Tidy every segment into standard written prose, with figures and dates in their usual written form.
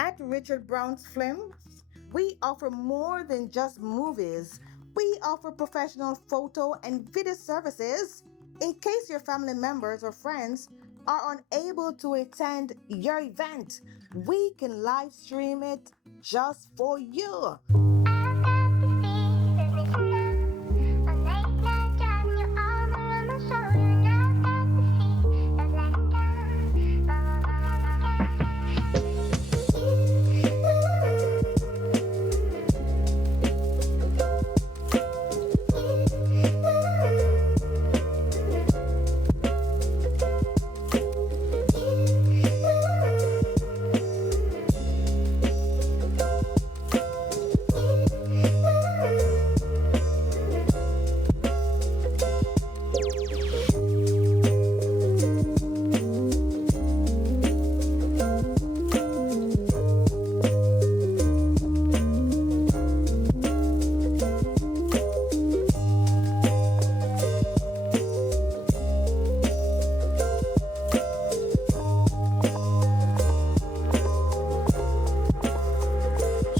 At Richard Brown's Films, we offer more than just movies. We offer professional photo and video services. In case your family members or friends are unable to attend your event, we can live stream it just for you.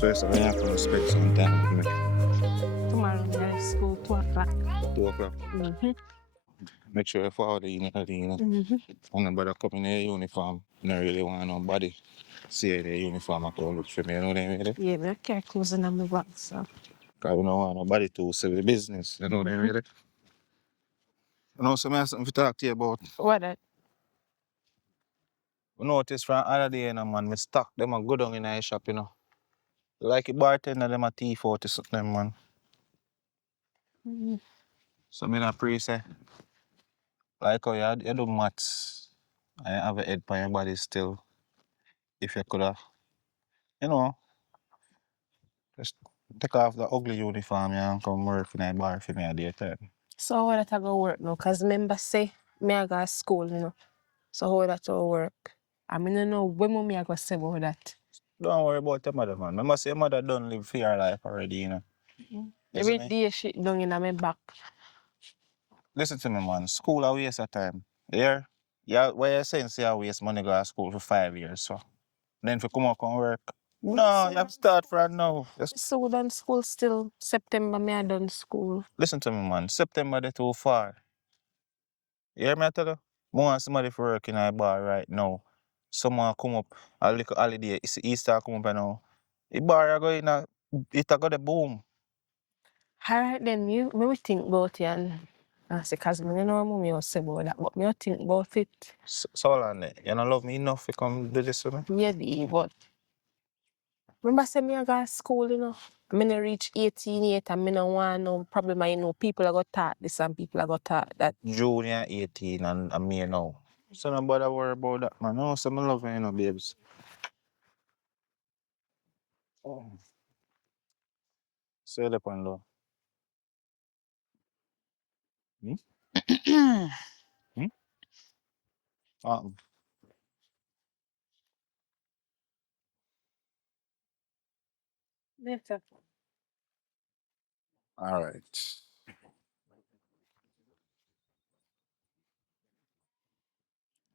So yes, I have to spend some time with me. Tomorrow we have school 2 o'clock. 2 o'clock. Mm-hmm. Make sure you follow the uniform. Mm-hmm. I'm not bother coming in a uniform. Not really want nobody see the uniform and come look for me. You know what I mean? Yeah, but I can't close in my box. So. Because we don't want nobody to see the business. You know what I mean? You know, so I have something to talk to you about. What that? I noticed from other day, you know, man, me stock them a go down in a shop, you know. Like a bartender, them a thief out to something, man. Mm-hmm. So me not pray say, like how you do maths, I have a head on your body still. If you could have, you know, just take off the ugly uniform yeah, and come work in a bar for me at the time. So how that I go work now? Cause remember say me I go to school, you know. So how that all work? I mean, I know when me I go say about that. Don't worry about your mother, man. Remember, say your mother done live for your life already, you know. Mm-hmm. Listen Every me. day shit down in my back. Listen to me, man. School a waste of time. Here, yeah, what you saying? Say I waste money go to school for 5 years, so then if you come out and work, no, you have to start from now. Just So done school still. September me I done school. listen to me, man. September they too far. You hear me I tell you? I want somebody for work in a bar right now. Someone come up, a little holiday, it's Easter come up you know. The bar are going it a go the boom. Alright then, me will think about it and I say, cause me know mommy will say about that, but me will think about it. So long, you don't love me enough to come do this with me? Maybe, but remember say me I go to school, you know. I mean, I reach 18 yet and me no want no problem. I know people are got taught this and people are got taught that. Junior 18 and me now. So no bother worry about that, man. No, so I love you, you know, babes. Oh. Say that one, low. Hmm? Hmm? Uh, Later. all right.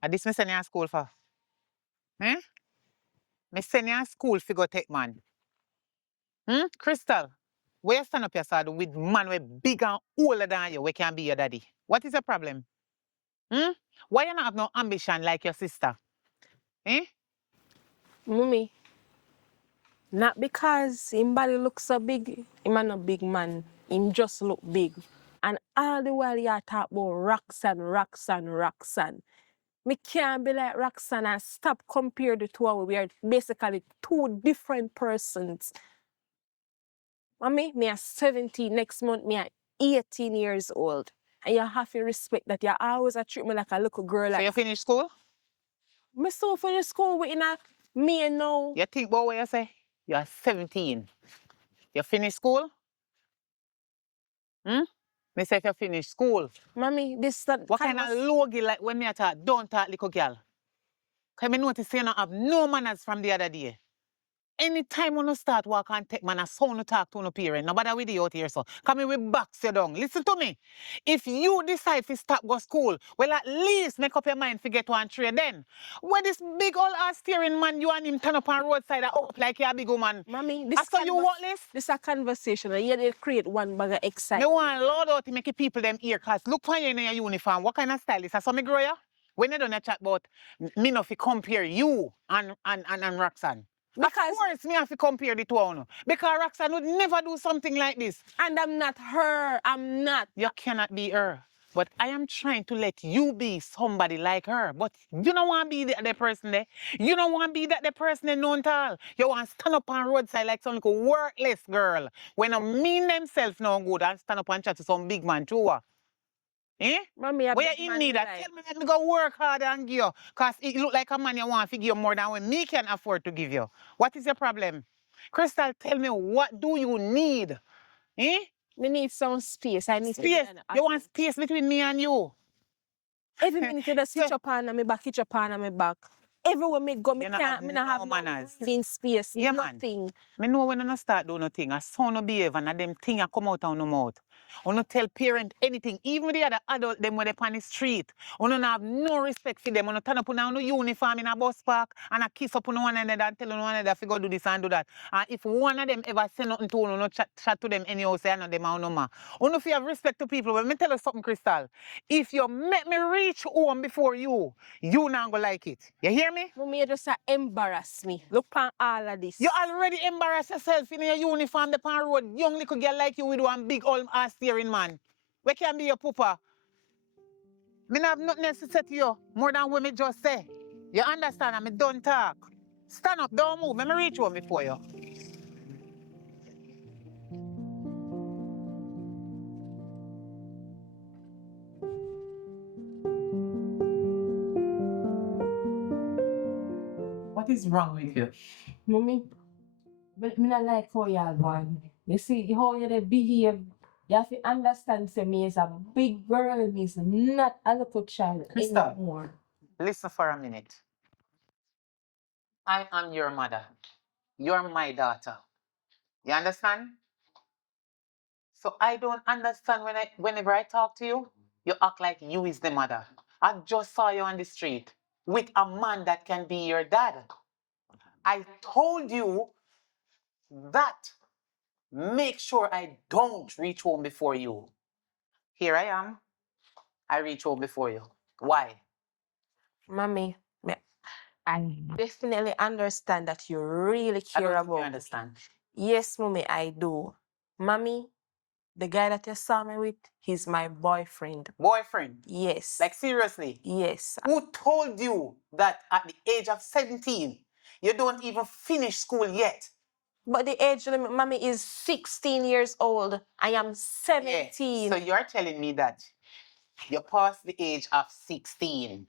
This me send you to school for? Eh? Me send you to school for go take man. Crystal, where you stand up your side with man we big and older than you, we can be your daddy? What is your problem? Hmm? Why you not have no ambition like your sister? Eh? Mommy, not because him body looks so big, him a no big man. Him just look big. And all the while you talk about Roxanne, Roxanne, Roxanne. Me can't be like Roxanne and stop compare the two of we are basically two different persons. Mommy, me are 17, next month me are 18 years old. And you have to respect that you always a treat me like a little girl. So Like, you finish school? me so finish school with me and now. You think about what you say? You are 17. You finish school? Hmm? Me say if you finish school. Mommy, this that What kind of logie like when me talk, don't talk little girl? Cause me notice you not have no manners from the other day. anytime when you start walk and take man a sound to talk to no parent, nobody with you out here so. Come in with box you down. Listen to me. If you decide to stop go school, well at least make up your mind to get one trade then. Where this big old ass steering man you and him turn up on roadside and up like you're a big woman. Mommy, I saw you worthless. this a conversation. And yeah, they create one bag of Me excitement. want loud out to make the people them hear cause look for you in your uniform. What kind of style is that? So me grow ya? When you done a chat about me no fi compare you and Roxanne. Of course, me have to compare the two of you. Because Roxanne would never do something like this. And I'm not her. I'm not. You cannot be her. But I am trying to let you be somebody like her. But you don't want to be the person there. You don't want to be that the person there known all. You want to stand up on roadside like some little worthless girl. When I mean themselves no good and stand up and chat to some big man too. Eh? Mommy, Where you in need that? Tell me let me go work hard and give you. Because it look like a man you want to give you more than what me can afford to give you. What is your problem? Crystal, tell me, what do you need? Eh? Me need some space. I need space. You want space between me and you? Every minute you just hitch up on my back, hitch up on my back. Everywhere me go, me You not can't, have me not no have manners. no clean space, Yeah, man. nothing. Me know when you start doing nothing, a son no behave and them thing a come out on no mouth. You no tell parent anything, even the other adult them when they on the street. You no have no respect for them. You no turn up on no uniform in a bus park and a kiss up on one another and tell one another to go do this and do that. And if one of them ever say nothing to you, no chat to them anyhow, say I know them or no ma. You no have respect to people. But me tell you something, Crystal. If you make me reach home before you not gonna like it. You hear me? Mommy, you just embarrass me. Look on all of this. You already embarrass yourself in your uniform, the pan road. Young little girl like you with one big old ass steering man. Where can be your pooper? Me not have nothing else to say to you, more than what me just say. You understand? And me don't talk. Stand up, don't move. Let me reach home before you. What is wrong with you? Mommy, but me not like how you are going. You see how you dey behave. You have to understand, say me is a big girl, me is not a little child Crystal. anymore. Listen for a minute. I am your mother. You're my daughter. You understand? So I don't understand whenever I talk to you, you act like you is the mother. I just saw you on the street with a man that can be your dad. I told you that make sure I don't reach home before you. Here I am. I reach home before you. Why? Mommy, I definitely understand that you really I care don't think you about me. understand. Yes, mommy, I do. Mommy, the guy that you saw me with, he's my boyfriend. Boyfriend? Yes. Like seriously? Yes. Who told you that at the age of 17, you don't even finish school yet? But the age limit, mommy, is 16 years old. I am 17. So you're telling me that you passed the age of 16.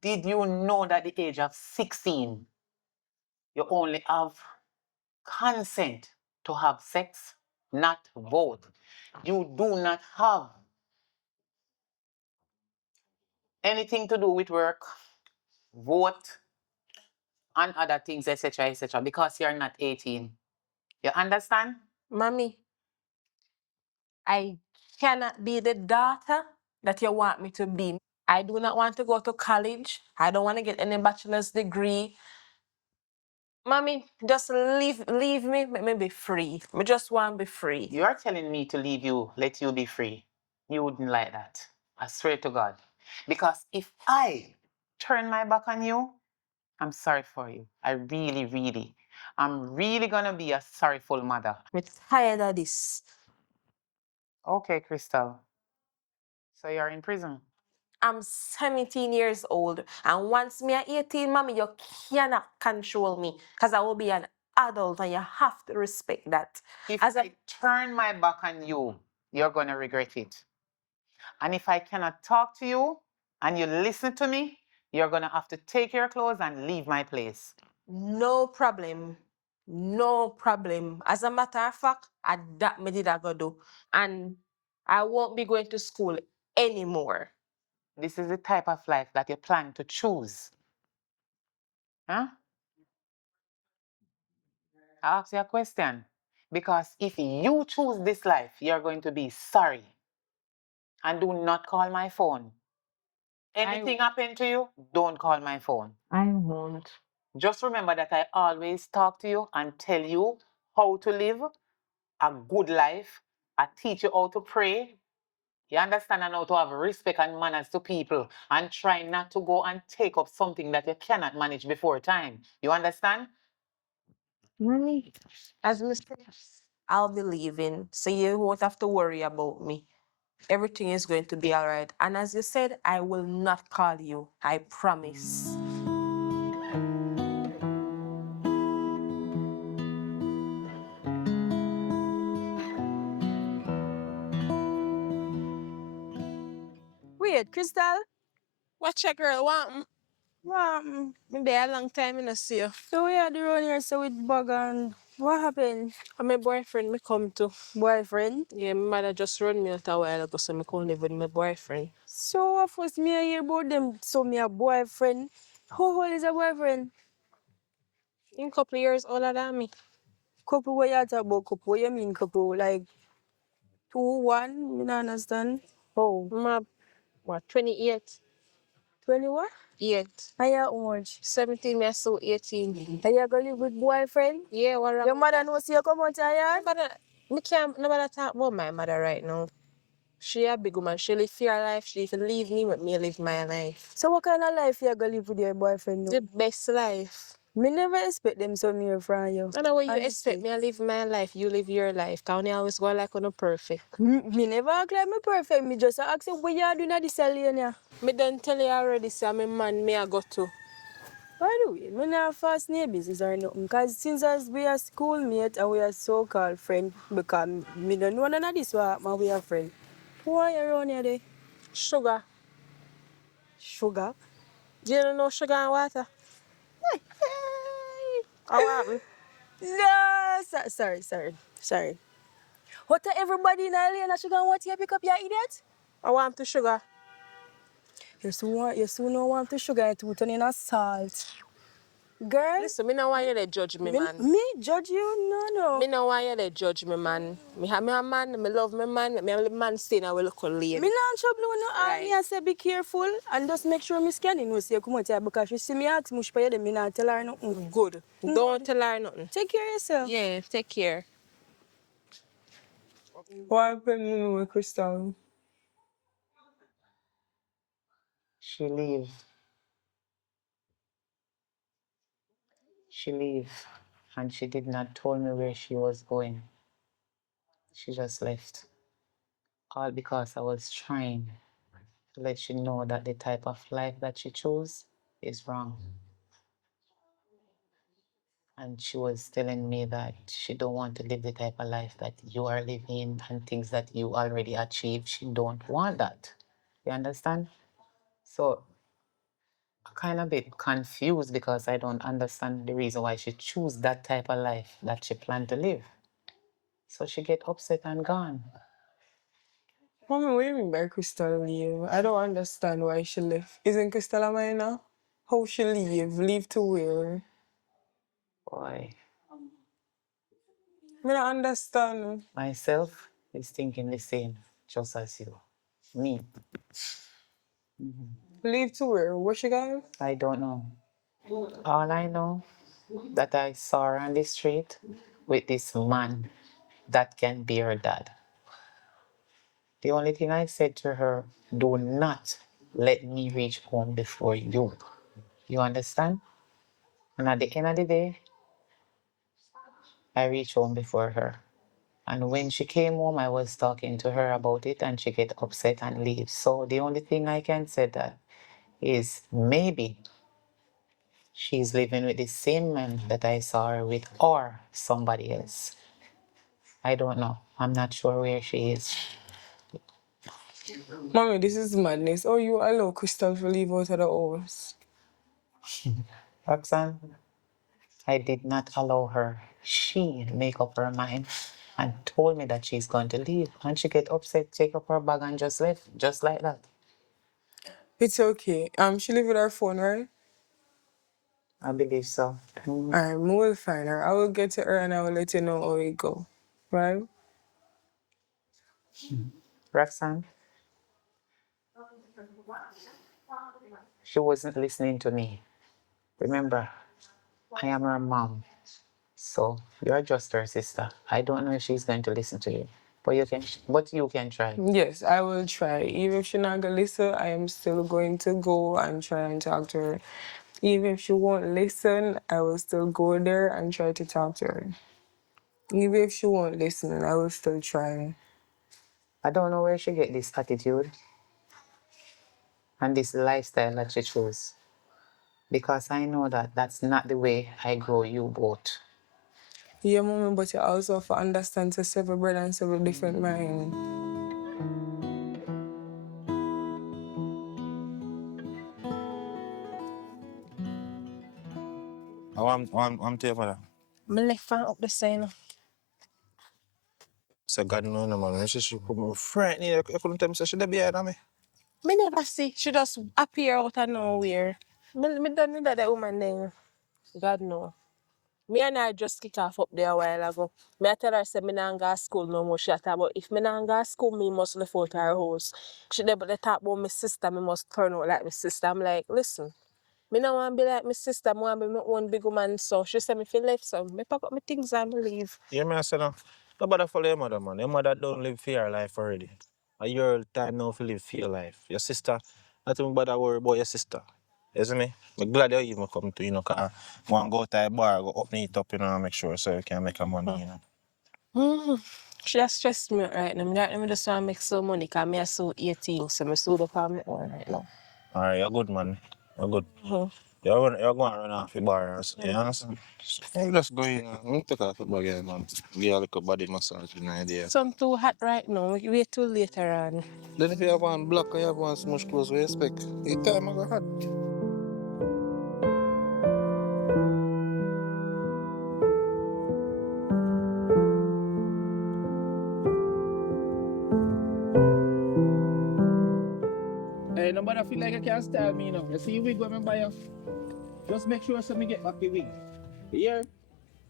Did you know that the age of 16, you only have consent to have sex, not vote? You do not have anything to do with work, vote, and other things, etc., because you're not 18. You understand? Mommy, I cannot be the daughter that you want me to be. I do not want to go to college. I don't want to get any bachelor's degree. Mommy, just leave me, let me be free. I just want to be free. You are telling me to leave you, let you be free. You wouldn't like that. I swear to God. Because if I turn my back on you, I'm sorry for you. I'm really gonna be a sorrowful mother. I'm tired of this. Okay, Crystal. So you're in prison. I'm 17 years old. And once me at 18, mommy, you cannot control me. Because I will be an adult and you have to respect that. If As I turn my back on you, you're gonna regret it. And if I cannot talk to you and you listen to me, you're gonna have to take your clothes and leave my place. No problem. No problem. As a matter of fact, that me did I go do. And I won't be going to school anymore. This is the type of life that you plan to choose. Huh? I ask you a question. Because if you choose this life, you're going to be sorry. And do not call my phone. Anything happen to you, don't call my phone. I won't. Just remember that I always talk to you and tell you how to live a good life. I teach you how to pray. You understand, and how to have respect and manners to people, and try not to go and take up something that you cannot manage before time. You understand? Mommy, as Miss I'll be leaving, so you won't have to worry about me. Everything is going to be all right. And as you said, I will not call you. I promise. Wait, Crystal? What your girl want? Maybe a long time in a see you. So we had the run here so with bug and what happened? And my boyfriend me come to. Boyfriend? Yeah, my mother just run me out a while ago, so I come live with my boyfriend. So what was me hear about them? So me a boyfriend. How old is a boyfriend? In couple years older than me. Couple what you talk about couple? What you mean couple? Like 2, 1? Me not understand. Oh. My, what, 28? 20 what? 8. And you how much? 17, me so 18. And you go live with boyfriend? Yeah, what wrong? Your mother knows you come out of here? Nobody talk about my mother right now. She a big woman. She live her life. She if leave me, let me live my life. So what kind of life you go live with your boyfriend? The best life. Me never expect them so near from you. I know what you Honestly. expect me to live my life. You live your life. Cause I always go like on perfect. Me never act like me perfect. Me just ask you what you doing at this alien. Me done tell you already, say my man me I go to. By the way, me not fast near business or nothing. Cause since as we are schoolmate and we are so-called friend, because me don't know none of this what man we are friend. Who are you around here there? Sugar. Sugar? Do you know sugar and water? How happen? No, sorry. What everybody in alien sugar want you pick up your idiot? I want to sugar. You soon want to sugar it with in a salt. Girl, Listen, me no want you to judge me, man. me judge you? No. Me no want you to judge me, man. Me have me a man, me love me man, me have man stay in our local lane. Me not trouble with no Right. me I say be careful and just make sure me scanning no say come out here because she see me ask much for you, me not tell her nothing. Good. Don't tell her nothing. Take care of yourself. Yeah, take care. What happened with Crystal? She leave. She leave. And she did not tell me where she was going. She just left. All because I was trying to let she know that the type of life that she chose is wrong. And she was telling me that she don't want to live the type of life that you are living and things that you already achieved. She don't want that. You understand? So I'm kind of a bit confused because I don't understand the reason why she choose that type of life that she planned to live. So she get upset and gone. Mommy, what do you mean by Crystal leave? I don't understand why she left. Isn't Crystal a minor? How she leave? Leave to where? Boy, I don't understand. myself is thinking the same, just as you. Me, Leave to where? Where she going? I don't know. All I know that I saw her on the street with this man that can be her dad. The only thing I said to her, do not let me reach home before you. You understand? And at the end of the day, I reached home before her. And when she came home, I was talking to her about it and she get upset and leaves. So the only thing I can say that is maybe she's living with the same man that I saw her with or somebody else. I don't know. I'm not sure where she is. Mommy, this is madness. Oh, you allow Crystal to leave out of the house. Roxanne, I did not allow her. She make up her mind and told me that she's going to leave. And she get upset, take up her bag and just left, just like that. It's okay. She live with her phone, right? I believe so. I will find her. I will get to her and I will let you know how it go. Right? Roxanne, she wasn't listening to me. Remember, I am her mom. So you're just her sister. I don't know if she's going to listen to you. But you can try. Yes, I will try. Even if she not gonna listen, I am still going to go and try and talk to her. Even if she won't listen, I will still go there and try to talk to her. Even if she won't listen, I will still try. I don't know where she get this attitude and this lifestyle that she chose. Because I know that that's not the way I grow you both. Yeah, mommy, but you also have to understand to several brother and several different mind. I'm tell you, father. Me left her up the sign. So God know no man. She put me frightened. You couldn't tell me so she dey behind me. Me never see. She just appear out of nowhere. Me don't know that woman name. God know. Me and I just kick off up there a while ago. Me I tell her say me not go to school no more. She a talk about if me not go to school, me must leave out her house. She dey but they talk about my sister, me must turn out like my sister. I'm like, listen, me not want to be like my sister, I want to be my own big woman. So she said me feel left, so me pack up my things and me leave. You hear me I say no? Nobody follow your mother, man. Your mother don't live fear life already. A your time now to live fear life. Your sister, nothing but worry about your sister. You see me? I'm glad you even come to, cause I want to go to a bar, go open it up, and make sure so you can make a money. Mm. She has stressed me out right now. Me just want to make some money because me are so 18, so me so the family right now. Alright, you're good, man. You're good. Mhm. You're going to run off the bar. You understand? You just go in and take off the bag again, man. Give you a little body massage in idea. Sun too hot right now. We wait till later on. Then if you have one black or you have one smush clothes, we expect. The time I go hot. Hey, nobody feel like you can style me now. You see wig when I buy you. Just make sure so me get back the wig. You hear?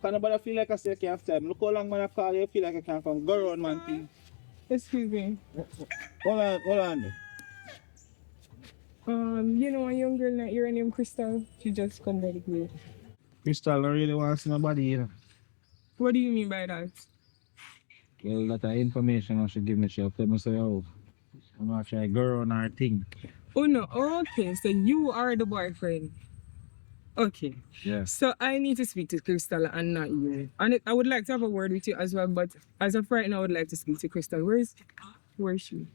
Can nobody feel like I say you can't style me. Look how long man I call you feel like I can't come. Go around man please. Excuse me. Hold on. You know a young girl that your name Crystal? She just come by the gate. Crystal don't really want to see nobody, you know. What do you mean by that? Well, that information she give me, she'll tell me say, oh, I'm gonna try go around her thing. Oh no, okay, so you are the boyfriend. Okay. Yeah. So I need to speak to Crystal and not you. And I would like to have a word with you as well, but as of right now, I would like to speak to Crystal. Where is she?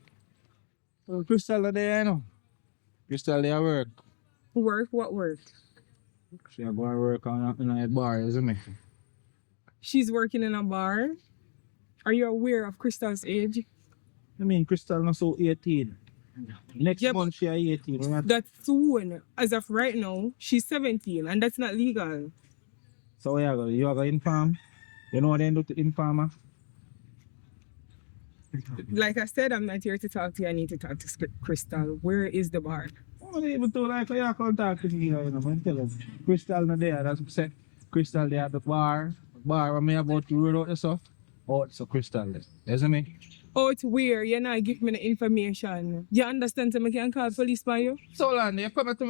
Oh, Crystal are there, you know. Crystal there work. Work? What work? She go and work in a bar, isn't it? She's working in a bar. Are you aware of Crystal's age? I mean, Crystal not so 18. Next Yeah, month she 18. that's soon. As of right now, she's 17 and that's not legal. So you are going to inform? You know what they do to informer? Like I said, I'm not here to talk to you. I need to talk to Crystal. Where is the bar? I'm able to like you can't talk to me, you know, man. Tell us. Crystal not there. That's say Crystal there at the bar. Bar when me about to roll out the stuff. Oh, it's a Crystal there. You see me? Oh, it's weird. You're not giving me the information. You understand so I can call police by you? So long, you coming to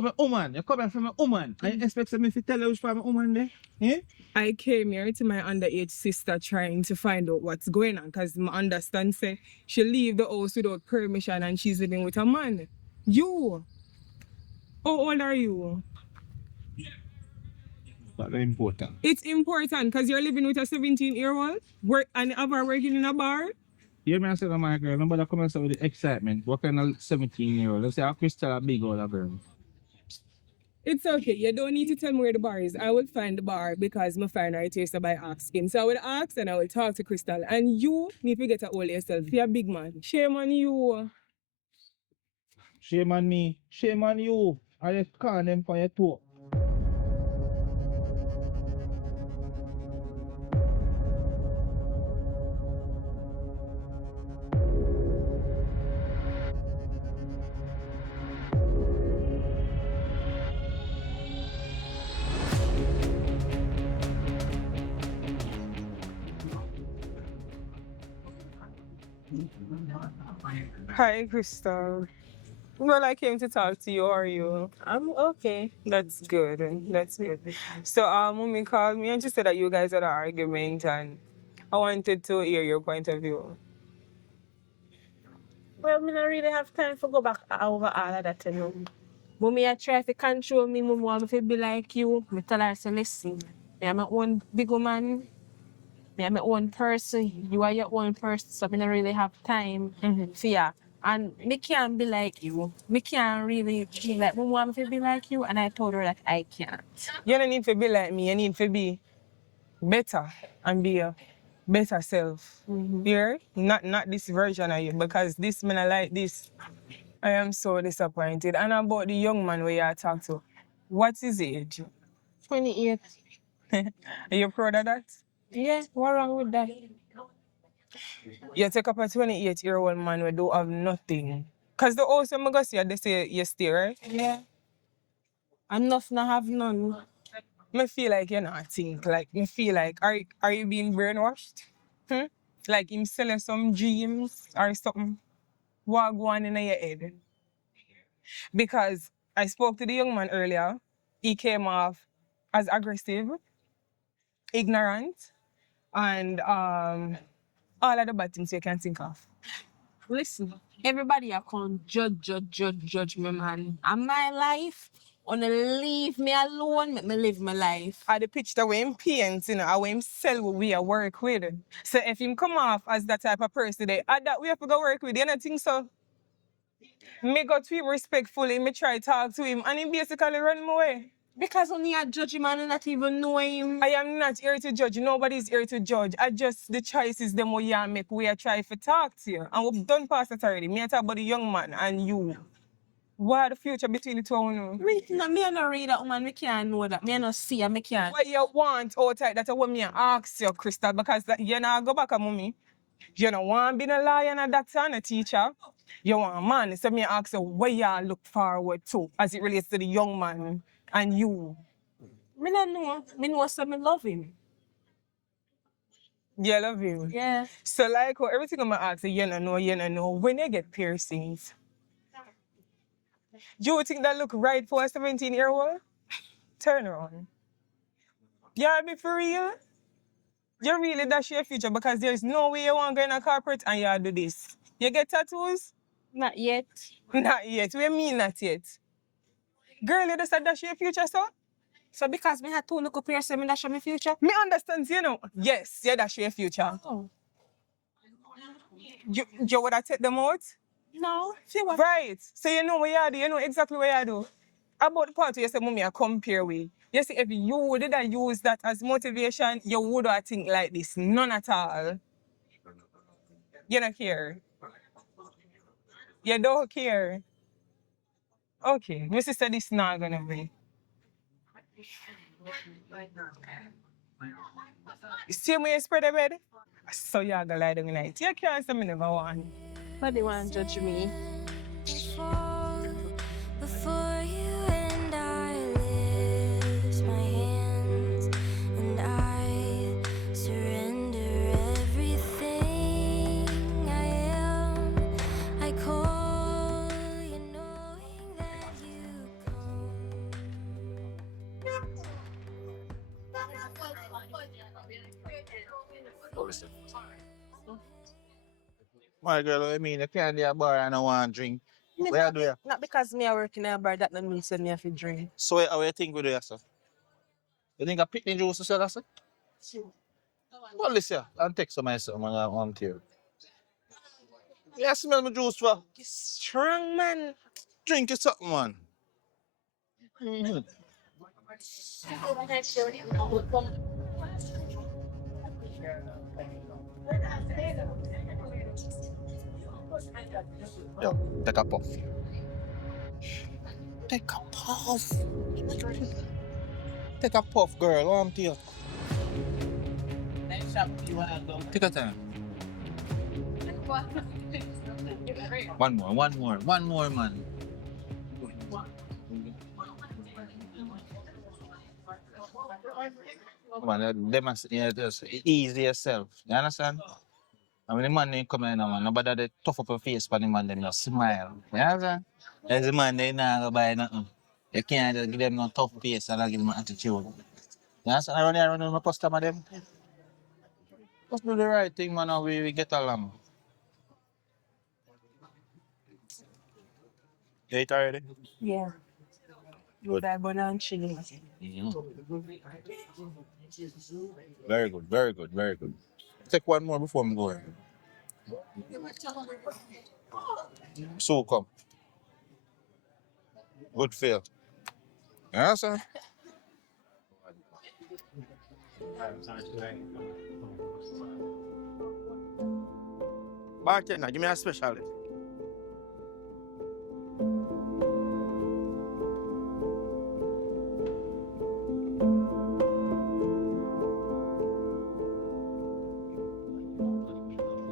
my woman. You're coming from a woman. I expect me to tell you which from a woman there. Eh? I came here to my underage sister trying to find out what's going on because I understand say she leave the house without permission and she's living with a man. You? How old are you? That's important. It's important because you're living with a 17-year-old and have her working in a bar. You hear me say, my girl, nobody come and say with the excitement. What kind of 17-year-old? Let's say a Crystal a big old girl. It's okay. You don't need to tell me where the bar is. I will find the bar because my find right here by asking. So I will ask and I will talk to Crystal. And you need to get a hold of yourself. You're a big man. Shame on you. Shame on me. Shame on you. I just call them for your talk. Hi, Crystal. Well, I came to talk to you. How are you? I'm okay. That's good. That's good. So, Mummy called me and she said that you guys had an argument, and I wanted to hear your point of view. Well, me not really have time to go back over all of that, you know. But me I try to control me, mum want me to be like you. Me tell her, say, listen, me am my own big woman. Me am my own person. You are your own person, so me not really have time for ya. And me can't be like you. Me can't really be like, mum want me to be like you, and I told her that I can't. You don't need to be like me. You need to be better and be a better self. Here, not this version of you, because this man I like this. I am so disappointed. And about the young man where you talk to, what's his age? 28. Are you proud of that? Yeah, what wrong with that? You take up a 28-year-old man who don't have nothing. Because the house when I go see, they say you stay, right? Yeah. Enough not have none. I feel like you're not think. Like, I feel like, are you being brainwashed? Hmm? Like him selling some dreams or something? What go on in your head? Because I spoke to the young man earlier. He came off as aggressive, ignorant, and all of the bad things you can think of. Listen, everybody I can judge me, man. And my life, wanna leave me alone, make me live my life. At the picture where him paint, you know, how him sell what we are work with. So if him come off as that type of person, they add that we have to go work with. You don't think so? Me got to be respectfully, me try talk to him, and he basically run my way. Because only I judge him and I not even know him. I am not here to judge. Nobody's here to judge. I just the choices them we are make. We are try to talk to you, and we've done past that already. Me I talk about the young man and you. What the future between the two of you? Me I not read that woman, me can't know that. Me I not see and me can't. What you want outside, that's what me ask you, Crystal, because that, you not go back at mommy. You don't want to be a lawyer and a doctor and a teacher. You want a man. So me ask you what you look forward to as it relates to the young man and you. Me not know. Me know so me love him. You love him. Yeah. So like everything I'm ask you, you don't know. When you get piercings, do you think that look right for a 17-year-old? Turn around. You are me for real? You really dash your future because there's no way you want to go in a corporate and you do this. You get tattoos? Not yet. Not yet. What do you mean not yet? Girl, you just dash your future, so? So because me had two little piercing, me that show me future? Me understand, you know. Yes, you dash your future. Oh. You would have take them out? No. See what? Right. So you know what you do. You know exactly what you do. About the part where you say, Mommy, I compare with. You see, if you did use that as motivation, you would have think like this. None at all. You don't care. You don't care. Okay. My sister, this not gonna be. Same way you spread the bed? So you're gonna lie down tonight. You can't say me never want. But they want to judge me. Before you and I lift my hands and I surrender everything I am. I call you knowing that you come. My girl, I mean, you can't be a bar and I want to drink. What you do ya? Not because me I work in a bar, that don't mean me have to drink. So how you think we do ya, sir? You think a Pickney juice to sell us? Well, listen, I'll take some myself, man. I want to. Yeah, smell my juice for. Strong man. Drink it something, man. Yo, take a puff. Take a puff. Take a puff, girl. Want to. Take a time. One more, man. Come on, just ease yourself. You understand? I mean, the man they come in, man. Nobody they tough up your face for the man, them just smile. You understand? As the man they not go buy nothing. You can't just give them no tough face and not give them attitude. You understand? I run my customer them. Just do the right thing, man, and we get along. You eat already? Yeah. Good. That bun and chili. Mhm. Very good, very good, very good. Take one more before I'm going. So come. Good feel. You understand? Bartender, give me a specialty.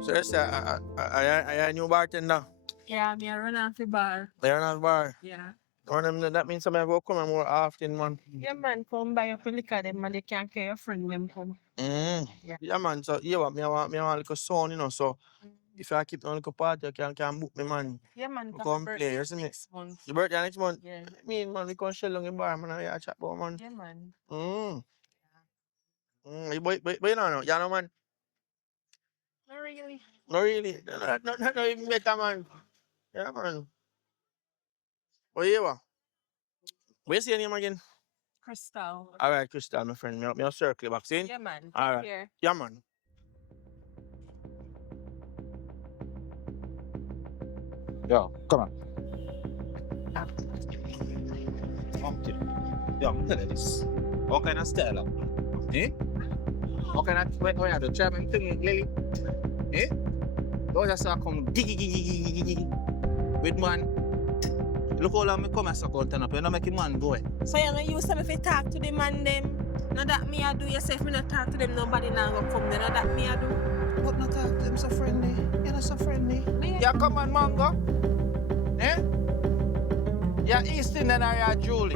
So that's a new bartender. Yeah, me a run off the bar. They're not bar. Yeah. That means somebody will come more often, man. Yeah, man, come buy up a liquor them and they can't carry your friend them come. Yeah. Yeah, man. So yeah, what me want a little son, you know. So if I keep on a little party, you can book me, man. Yeah, man, We come play, you see me? next month. Your birthday next month? Yeah. Me, man, we can shell on the bar, man. I chat about, man. Yeah, man. You know, you know, man. Not really. Not really. Not even better, man. Yeah, man. What you want? Where's your name again? Crystal. All right, Crystal, my friend. Me circle back in. Yeah, man. All right. Here. Yeah, man. Yo, come on. Okay. Yo, tell you this. What kind of style? Eh? What kind of wait, you do traveling thing, Lily? Eh? Those just come gigi with man. Look how long me come as a content up. You know make a man go. So you're gonna use them if you talk to the man them? Now that me I do yourself, me not talk to them, nobody now go come there. Now that me I do. But not talk to them so friendly. You're not so friendly. Yeah, come on, Mango. Eh? Yeah, Easton and I are Julie.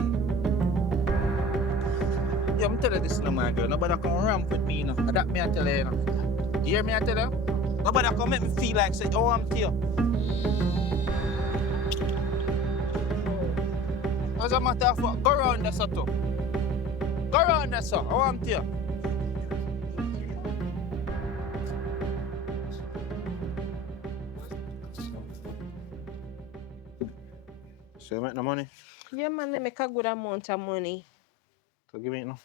Yeah, I'm telling you this, no, my girl. Nobody can ramp with me, you know. That me I tell you, you know. You hear me I tell you? Nobody can make me feel like say, oh, I'm to you. As a matter of fact, go around there, so too. Go around there, so. Oh, I'm to you. So you make no money? Yeah, man, they make a good amount of money. So give me it now.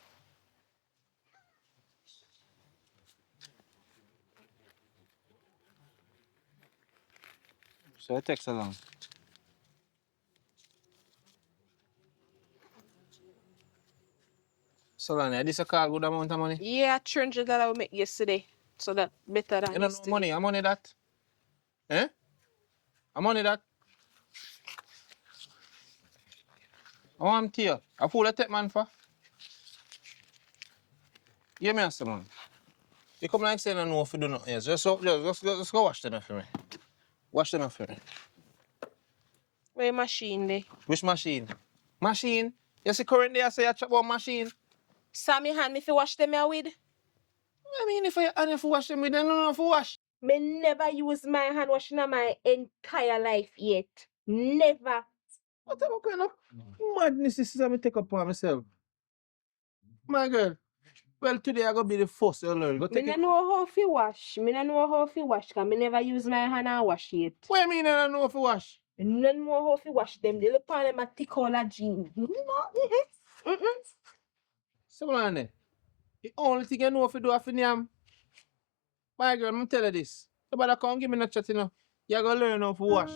So it takes so long. So long, this a call good amount of money? Yeah, $300 I make yesterday. So that better than You don't know money, I'm money that. Eh? I'm money that. Oh, I'm to you. I fool a tech man for. Hear me answer, man. You come like saying I know if you do nothing else. Just go wash them for me. Wash them for me. Where machine there? Which machine? Machine? You see currently I say I chop about machine. Sammy hand me if you wash them here with? I mean if you wash them with them, no if you wash. Me never use my hand washing in my entire life yet. Never. What kind of madness is this I take upon myself? My girl. Well today I gonna be the first to learn. Go Me take no it. know how to wash. Me no know how to wash because me never use my hand and wash yet. What you mean I don't know if you wash? Me no know how to wash them. They look on them a thick all a jean. So man, the only thing I know if you do after yam. My girl, I'm tell you this. Nobody come give me no chat, you know. You gotta learn how to wash.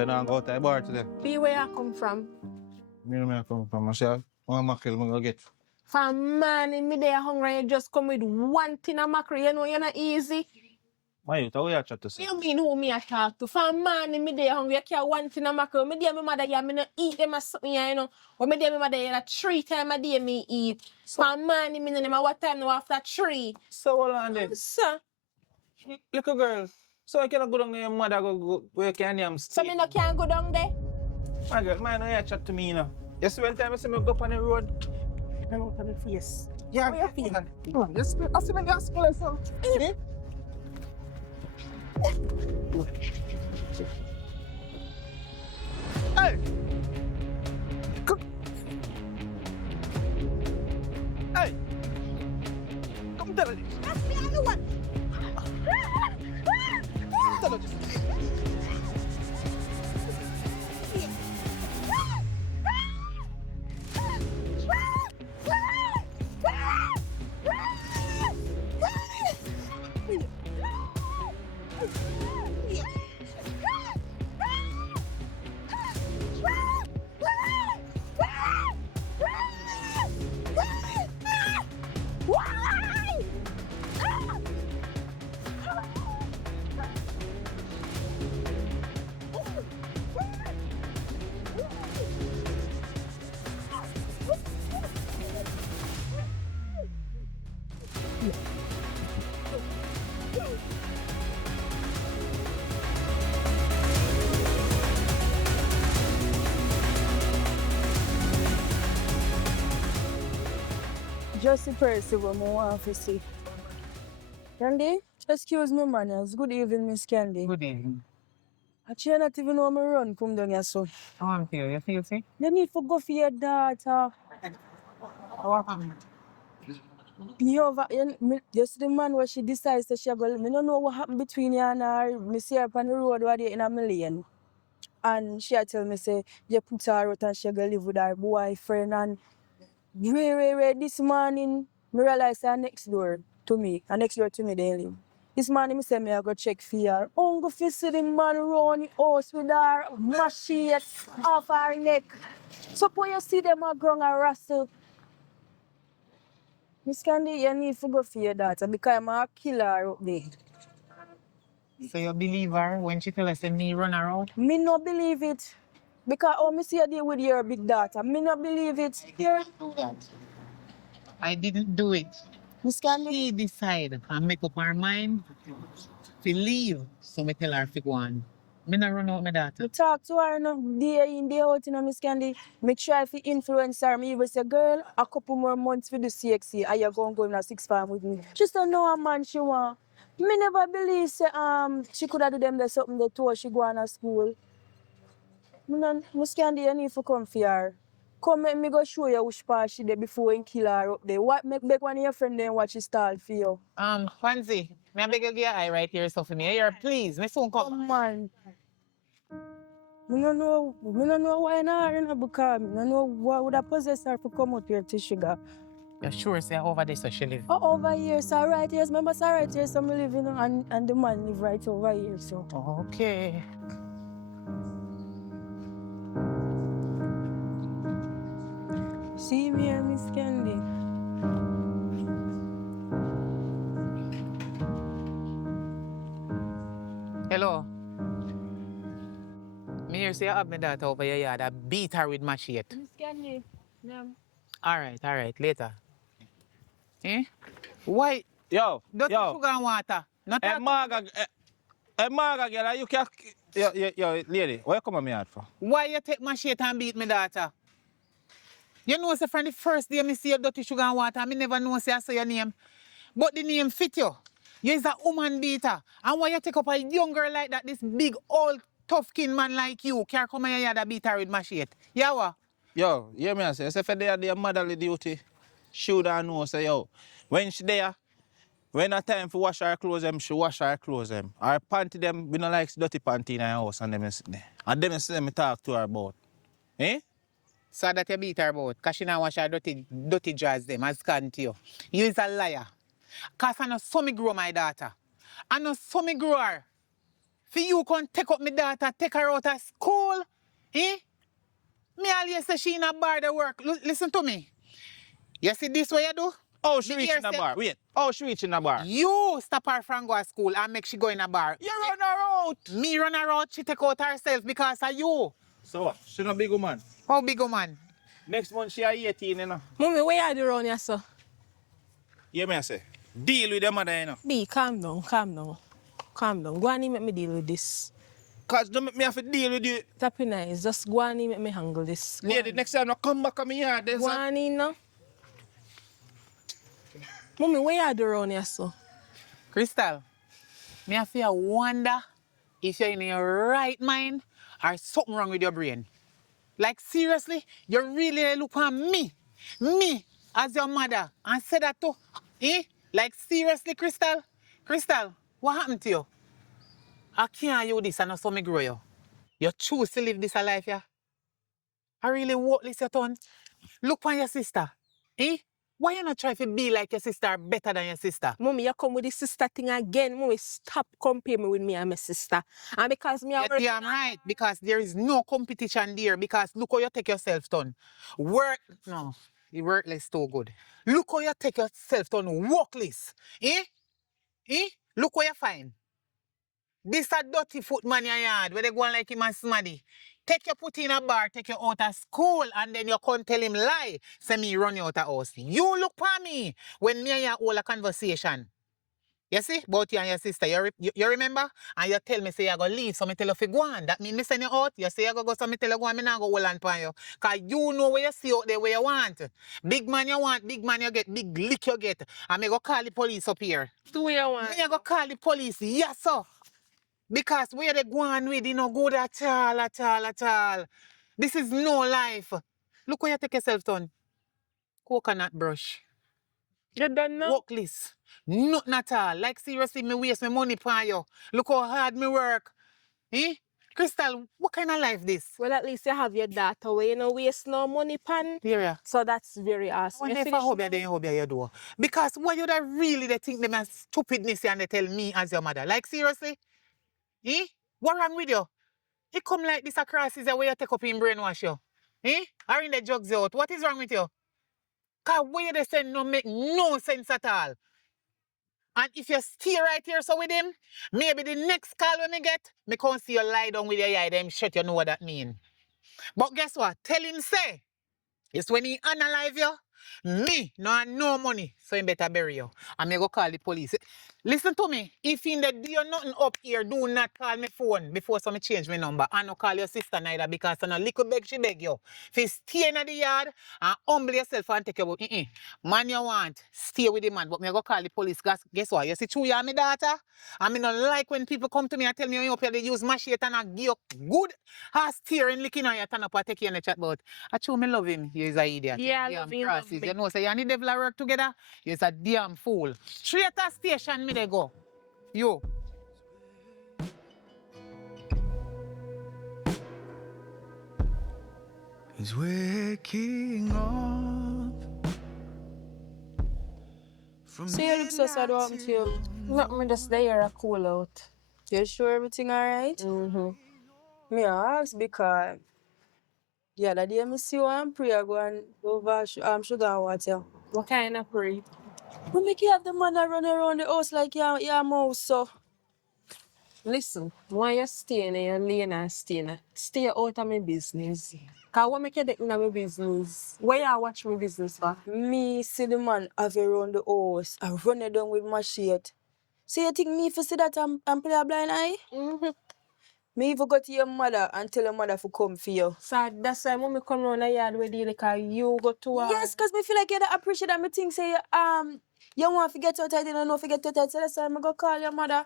Where you go to the bar today? Be where I come from. Me know I come from myself. One mackerel me go get. From man in me there hungry, you just come with one tin of mackerel, you know you're not easy. Why you talk you chat to say? You mean who me I talk to? From man in me there hungry, you can't one tin of mackerel. Me there my mother, yeah, me not eat them as something, you know. But me there my mother, yeah, 3 times a day me eat. From man in me know what time now after 3. So hold on then. Sir. Little girl. So I cannot go down there, your mother go where can you So me no can't go down there? My girl, man, you chat to me, you know. You see when time I see me go up on the road? I don't have a face. Yeah, Where you feel? come on, just I see me gas full of some. Eh? Hey! Come. Hey! Come tell her this. That's me, I know what. Tell her this. Just the person who I want to see. Candy, excuse me, manners. Good evening, Miss Candy. Good evening. I try not even know me run come down here, so. How I'm feel? You feel sick? You need to go for your daughter. How happened? You see the man where she decides that she go. Me don't know what happened between you and her. Me see her on the road where they in a million. And she tell me say you put her out and she go live with her boyfriend. And this morning me realize her next door to me. And next door to me they live. This morning me say me I go check for her. Go fi see the man run the house with her machete off her neck. So when you see them a ground a wrestle. Miss Candy, you need to go for your daughter because I'm a killer up there. So you believe her when she tell us that me run her out? Me no believe it. Because me see you deal with your big daughter. Me no believe it. I didn't do it. Miss Candy? She decide and make up her mind to leave. So me tell her to go on. Me not run out my daughter. Me talk to her no day in, day out, Miss Candy. Me try to influence her. Me even say, girl, a couple more months for the CXC and you're going to go in a 6 farm with me. She still know a man she want. Me never believe say, she could have do them there something they told she go on to school. Miss Candy, you need to come for her. Come let me go show you which part she did before you kill her up there. What make one of your friends then watch she stall for you? Fancy, me I beg you give your eye right here so for me. Here, please, me soon come. Come on. Me no know why not her because me no know what would have possessed her to come out here to sugar. You're sure say over there so she live? Oh, over here, so right here, remember so right here, so me live you know, and the man live right over here, so. Okay. See me here, Miss Candy. Hello. Me here say you have my daughter over your yard. I beat her with machete. Miss Candy, yeah. All right, later. Eh? Why? Yo, Don't yo. sugar and water. Not Hey, Marga, girl, you can... Yo, lady, where you come on me out for? Why you take machete and beat my daughter? You know, say from the first day I see your dirty sugar and water, I never know say I saw your name. But the name fit you. You is a woman beater. And why you take up a young girl like that, this big, old, tough-skinned man like you, can't come here and beat her with machete? Yeah, what? Yo, hear me say, if they are their motherly duty, should I know, say, yo, when she there, when a time for wash her clothes, she wash her clothes. Her panty, we don't like dirty panty in her house, and them is there. And them is me talk to her about. Eh? So that you beat her about, because she now wash her dirty drawers them, as can't you. You is a liar. Because I know so me grow my daughter. I know so me grow her. For you can take up my daughter, take her out of school. Eh? Me always say she in a bar to work. Listen to me. You see this way you do? Oh, she Me reach hear in the say, bar. Wait. Oh, she reach in the bar. you stop her from go to school and make she go in a bar. You run her out. Me run her out, she take out herself because of you. So what? She no big woman. How big a man? Next month she a 18, you know. Mommy, where you do around here, sir? Yeah, me I say. Deal with the mother, you know. B, calm down, calm down. Calm down. Go on and make me deal with this. Cause don't make me have to deal with you. Tappy nice. Just go on and make me handle this. Go Lady, on. next time I come back on me yard. Go on in now. Mommy, where you do around here, sir? Crystal, me have to wonder if you're in your right mind or something wrong with your brain. Like seriously, you really look on me as your mother and say that too. Eh? Like seriously, Crystal? Crystal, what happened to you? I can't you this and so me grow you. You choose to live this life, yeah? I really worthless your ton. Look on your sister. Eh? Why you not try to be like your sister or better than your sister? Mommy, you come with the sister thing again. Mommy, stop comparing me with me and my sister. And because me, You're damn right, because there is no competition there. Because look how you take yourself done. No, the workless too good. Look how you take yourself done workless. Eh? Eh? Look what you find. This a dirty foot man in your yard where they go on like him and smaddy. Take your put in a bar, take you out of school, and then you can't tell him lie. Say me run you out of house. You look for me when me and you hold a conversation. You see, about you and your sister, you remember? And you tell me, say, you go leave, so me tell you to go on. That mean me send you out. You say, you go, so me tell you go on, me not go hold on for you. Because you know where you see out there where you want. Big man you want, big man you get, big lick you get. And me go call the police up here. do what you want. Me go call the police, yes, sir. Because where they go on with, you know, good at all, at all, at all. This is no life. Look where you take yourself done. Coconut brush. You done now? Workless. Nothing at all. Like seriously, me waste my money for you. Look how hard me work. Eh? Crystal, what kind of life this? Well, at least you have your daughter where you no waste no money pan. Here, So that's very I awesome. wonder You if I finish hope now? you then hope you do. Because what you really they think them as stupidness and they tell me as your mother. Like seriously? Eh? What wrong with you? It come like this across is the way you take up in brainwash you. Eh? Or in the drugs out. What is wrong with you? Cause where they say no make no sense at all. And if you stay right here so with him, maybe the next call when me get, me can't see you lie down with your eye, them shut you know what that mean. But guess what? Tell him say, it's when he unalive you, me no have no money, so he better bury you. And me go call the police. Listen to me, if in the do nothing up here, do not call me phone before some change my number. And no call your sister neither because on a little beg she beg you. If you stay in the yard and humble yourself and take your man you want, stay with the man. But me go call the police. Guess what? You see true you are my daughter. I mean not like when people come to me and tell me you up here they use machete and I give you good ass steering licking on your turn up and take you in the chat about. I true me love him. He's an idiot. Yeah, I Damn love you, crosses. love me. You know, say you and the devil work together. You're a damn fool. Straight to station me they go. You. Is waking up from So you look so sad, what happened to you? Not me just there a cool out. You sure everything alright? Mm-hmm. Me I ask because the other day I see you and pray I go and over sugar and water. What kind of pray? We make you have the man that run around the house like your mouse so. Listen, when you stay in your lane and stay out of my business. Cause what make you in my business? Where you watch my business for? Me see the man have around the house and run it down with machete. So you think me if you see that and play a blind eye? Mm-hmm. Me even go to your mother and tell your mother to come for you. So that's why when me come round the yard with you, because you go to her. Yes, because me feel like you don't appreciate that. Me think say you want to get out I didn't know if you get out. So that's why I go call your mother.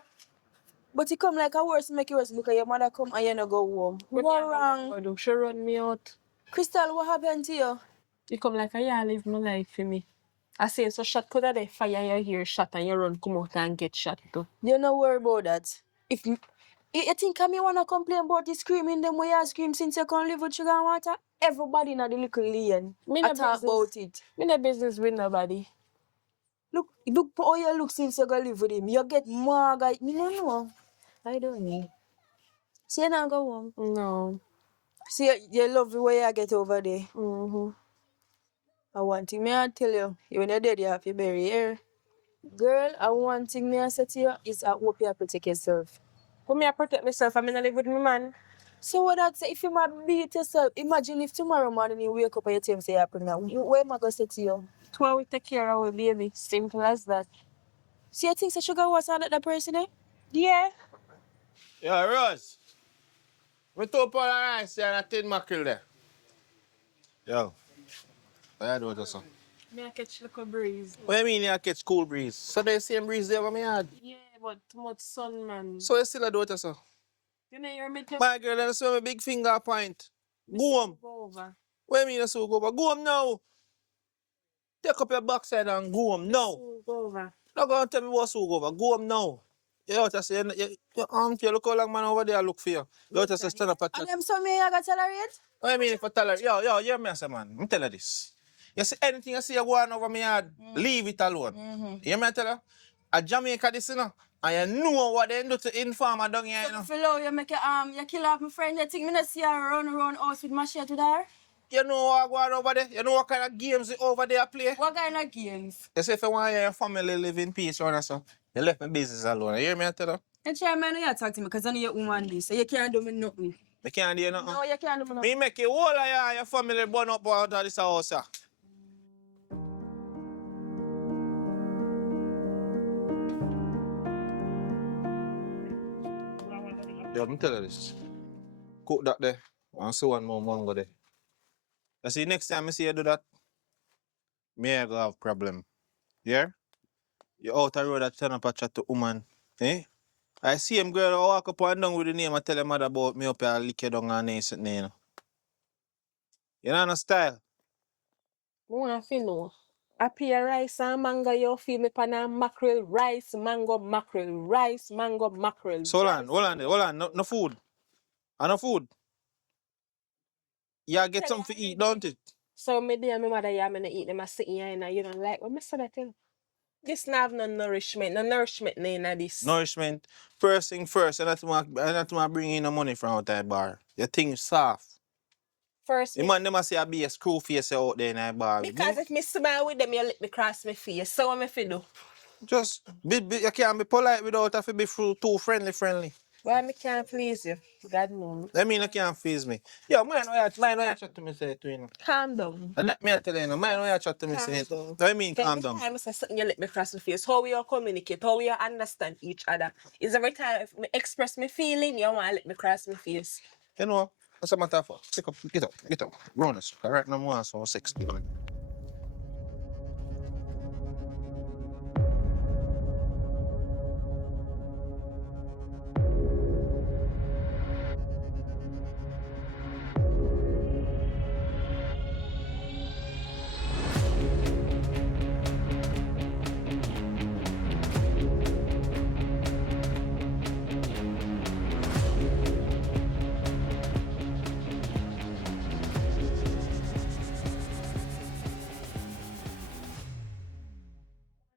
But you come like a worse, make it worse because your mother come and you no go home. What wrong? She run me out. Crystal, what happened to you? You come like you live my life for me. I say so shot could have fire you hear shot and you run come out and get shot too. You no worry about that. If you think I wanna complain about the screaming them way you scream since you can't live with sugar and water? Everybody in the little lane. I talk about it. Me no business with nobody. Look how you look since you go live with him. You get mad. Me no know. I don't know. See you now go home. No. See you love the way I get over there. Mm-hmm. I one thing me I tell you, when you're dead you have to bury here. Girl, I one thing me I say to you is I hope you protect yourself. Put me I protect myself. I'm gonna live with my man. So what I'd say if you might beat yourself, imagine if tomorrow morning you wake up and you tell me say you're pregnant. What am I gonna say to you? To how we take care of our baby. Simple as that. See, you think so sugar was on that person, eh? Yeah. Yeah, Rose. We two pound of rice and a tin mackerel there. Yo, what you do with this? Me I catch little breeze. What do you mean you catch cool breeze? So the same breeze there over me yard. Yeah, but too much sun, man. So you still a do it, so? You know you're me to My girl, then see my big finger point. Go home. go over. What do you mean you so go over? Go home now. Take up your backside and go home now. Go over. Not gonna tell me what so go over. Go home now. You out say you look how long man over there look for you. You out say stand up at And them some me I got tolerate? what I mean if I tell her, yo, hear me say man, I'm tell her this. You see anything you see you go on over me yard, leave it alone. You hear me tell her? A Jamaica this you know, and you know what they do to inform her down here, you So know. if you make you kill off my friend, you think me not see her run around house with machete there? You know what going on over there? You know what kind of games they over there play? What kind of games? You say if you want your family live in peace around so, you left my business alone. You hear me tell her? And chairman, you talk to me because I know you're woman this, so you can't do me nothing. They can't do nothing. No, you can't do me nothing. Me make you whole of your family burn up out of this house, sir. Yeah, I'm tell you this. Cook that there. And see one more mango there. You see, next time I see you do that, me I go have problem. Yeah? You out the road and turn up a chat to woman. Eh? I see him girl walk up and down with the name and tell him mother about me up here lick you down and nice and you know. You know no style? I want to know. Appear rice and mango, you feel me pan a mackerel, rice, mango, mackerel, rice, mango, mackerel. So hold on. No food. And no food. You get something to eat, don't it? So me and my mother, yeah, I'm gonna eat them. I sit here and you don't like what me say that thing. This not have no nourishment in this. Nourishment. First thing first, and that's why bring in the money from out that bar. Your thing soft. First, The man them a say I be a screw face out there in that bar. because if me smile with them, you let me cross my face. So what me fi do? Just you can't be polite without have to be too friendly. Why me can't please you? God knows. I mean, you can't face me. Yo, mind what you chat to me say to you. Calm down. And let me tell you, mind what you chat to me say. Calm down. I mean, calm Every down. time I say something, you let me cross my face. How we all communicate, how we all understand each other. Is every time if me express my feeling, you want to let me cross my face. You know, what's a matter for? Get up. Run us. Right now, I'm so sexy.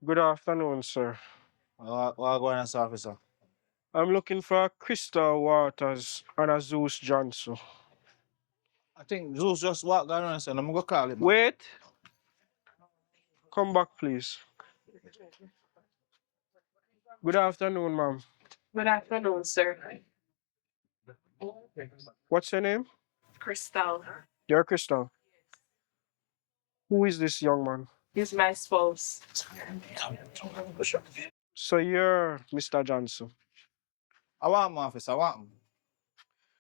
Good afternoon, sir. What going on, officer? I'm looking for a Crystal Waters and a Zeus Johnson. I think Zeus just walked around and said, I'm going to call him. Wait. Come back, please. Good afternoon, ma'am. Good afternoon, sir. What's your name? Crystal. You're Crystal. Who is this young man? He's my spouse. So you're Mr. Johnson. I want him, officer. I want him.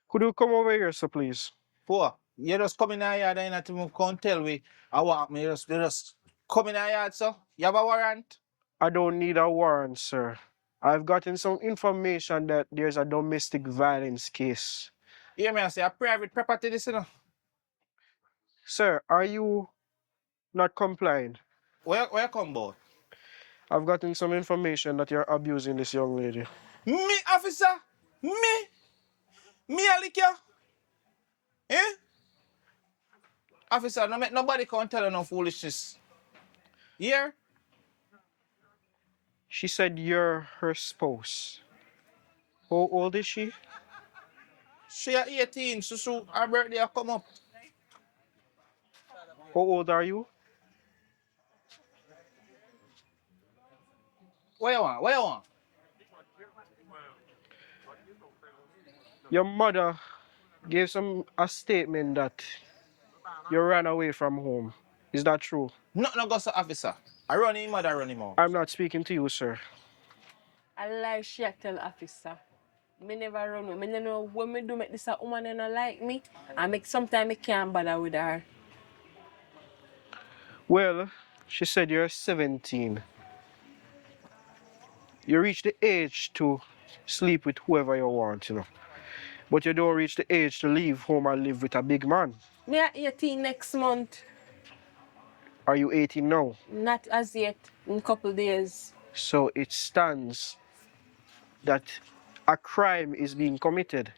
Could you come over here, sir, please? Poor. You just come in here and not even come tell me I want me. You just come in here, sir. You have a warrant? I don't need a warrant, sir. I've gotten some information that there's a domestic violence case. Hear me, I say a private property, this, you know. Sir, are you not complying? Where you come, boy? I've gotten some information that you're abusing this young lady. Me, officer? Me? Me, a lick you? Eh? Officer, no make nobody come tell you no foolishness. Here? She said you're her spouse. How old is she? She at 18, so her birthday a come up. How old are you? What you want? What you want? Your mother gave a statement that you ran away from home. Is that true? Nothing goes to officer. I run him, mother run him out. I'm not speaking to you, sir. I lie she a tell officer. Me never run with me. Me no know when me do make this a woman and not like me. I make sometimes I can't bother with her. Well, she said you're 17. You reach the age to sleep with whoever you want, you know. But you don't reach the age to leave home and live with a big man. Me at 18 next month. Are you 18 now? Not as yet. In a couple days. So it stands that a crime is being committed.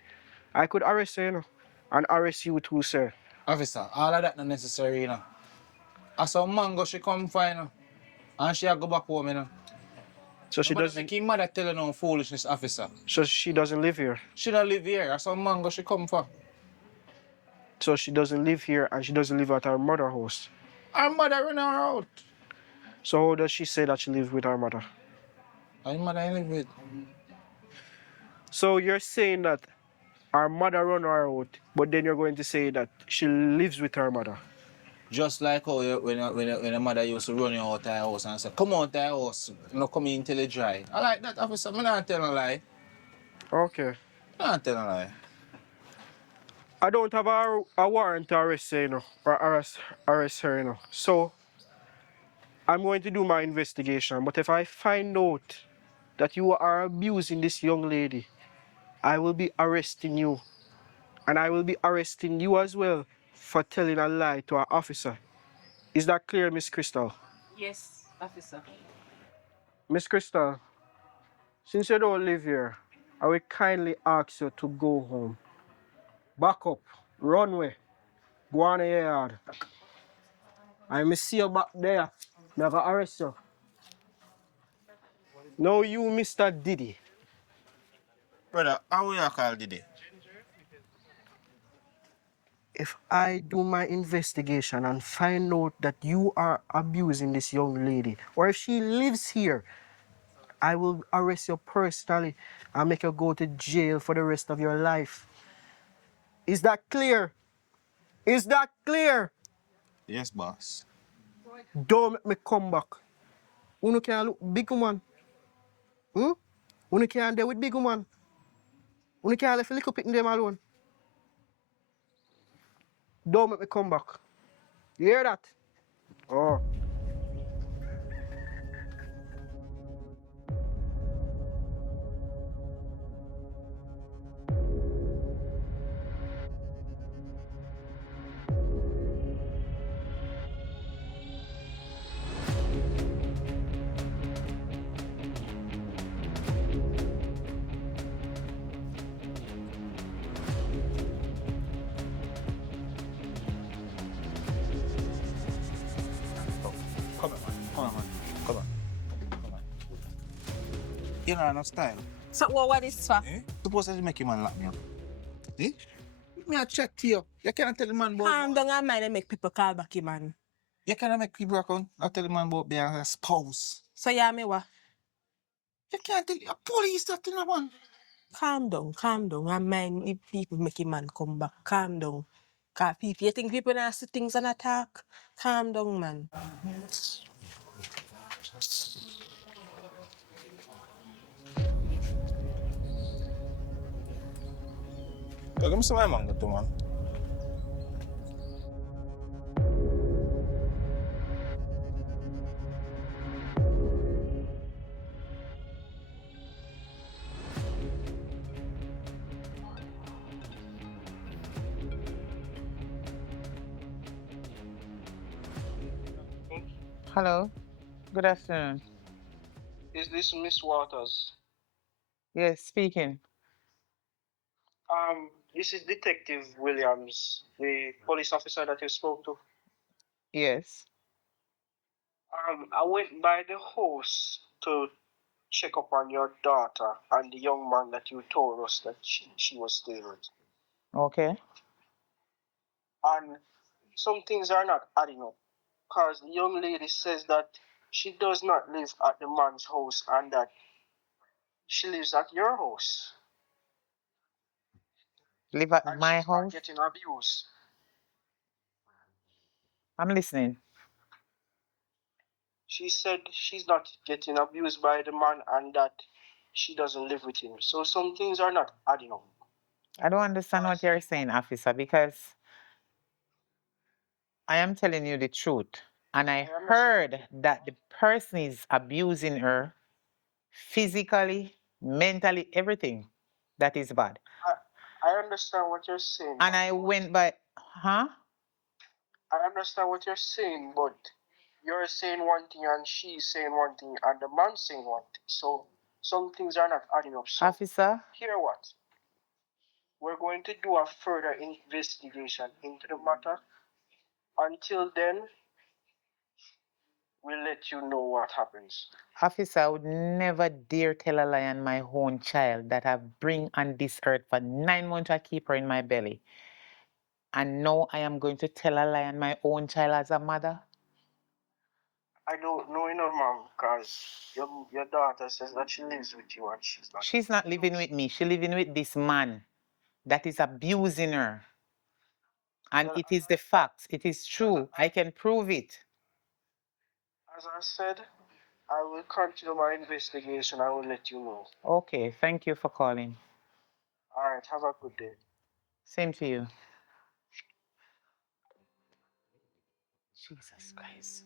I could arrest you, you know, and arrest you too, sir. Officer, all of that not necessary, you know. As some mango she come find, you know, and she a go back home, you know. So she Nobody doesn't. make him mother tell her no foolishness, officer. So she doesn't live here. She don't live here. As some mango she come for. So she doesn't live here, and she doesn't live at her mother's house. Her mother run her out. So how does she say that she lives with her mother? Her mother ain't live with. So you're saying that her mother run her out, but then you're going to say that she lives with her mother. Just like how when your mother used to run you out of her house and say, come out of her house, you know, come in till it dry. I like that, officer. I'm not telling a lie. Okay. I'm not telling a lie. I don't have a warrant to arrest her, you know, or arrest her, you know. So I'm going to do my investigation. But if I find out that you are abusing this young lady, I will be arresting you. And I will be arresting you as well for telling a lie to our officer. Is that clear, Miss Crystal? Yes, officer. Miss Crystal, since you don't live here, I will kindly ask you to go home. Back up, runway, go on your yard. I may see you back there. Never arrest you. No, you, Mr. Diddy. Brother, how will you call Diddy? If I do my investigation and find out that you are abusing this young lady, or if she lives here, I will arrest you personally and make you go to jail for the rest of your life. Is that clear? Is that clear? Yes, boss. Don't make me come back. Uno can't look big woman. Uno can't deal with big woman. Uno can't let little pick them alone. Don't make me come back. You hear that? Oh. Come on, man. Come on, man. Come on. Come on. You know, no style. So what is for? Eh? Suppose I make you man lock me up. Eh? Me a chat to you. You can't tell the man about... Calm down and mind and make people call back you, man. You can't make people come. I tell the man about being a spouse. So yeah, me what? You can't tell the police that to no man. Calm down and mind if people make a man come back. Calm down. Cause people, you think people not see things and attack? Calm down, man. Yo, give me some mango too, man. Hello. Good afternoon. Is this Miss Waters? Yes, speaking. This is Detective Williams, the police officer that you spoke to. Yes. I went by the house to check up on your daughter and the young man that you told us that she was staying with. Okay. And some things are not adding up. Because the young lady says that she does not live at the man's house and that she lives at your house. Live at And my she's not house. getting abused. I'm listening. She said she's not getting abused by the man and that she doesn't live with him. So some things are not adding up. I don't understand what you're saying, officer, because I am telling you the truth. And I heard that the person is abusing her physically, mentally, everything. That is bad. I understand what you're saying. And I went by, huh? I understand what you're saying, but you're saying one thing and she's saying one thing and the man's saying one thing. So some things are not adding up. So Officer, hear what? We're going to do a further investigation into the matter. Until then, we'll let you know what happens. officer, I would never dare tell a lie on my own child that I bring on this earth for 9 months. I keep her in my belly. And now I am going to tell a lie on my own child as a mother. I don't know, ma'am, because your daughter says that she lives with you and she's not. She's not living with me. She's living with this man that is abusing her. And it is the fact. It is true. I can prove it. As I said, I will continue my investigation. I will let you know. Okay, thank you for calling. All right, have a good day. Same to you. Jesus Christ.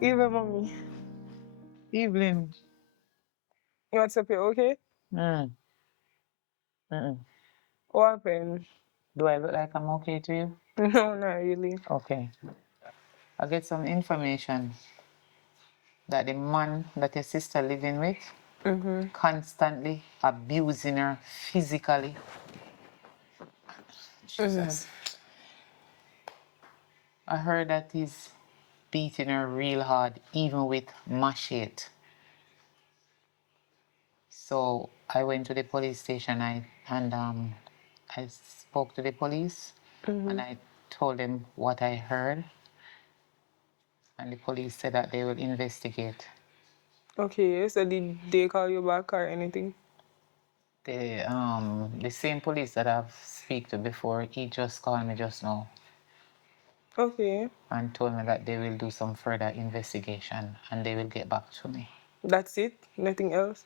Even mommy. Evelyn. What's up, you okay? Mm. Mm-mm. What happened? Do I look like I'm okay to you? No, not really. Okay. I get some information that the man that your sister living with constantly abusing her physically. Jesus. I heard that he's beating her real hard, even with machete. So I went to the police station and I spoke to the police and I told them what I heard. And the police said that they will investigate. Okay, so did they call you back or anything? The same police that I've speak to before, he just called me just now Okay, and told me that they will do some further investigation and they will get back to me. that's it? Nothing else?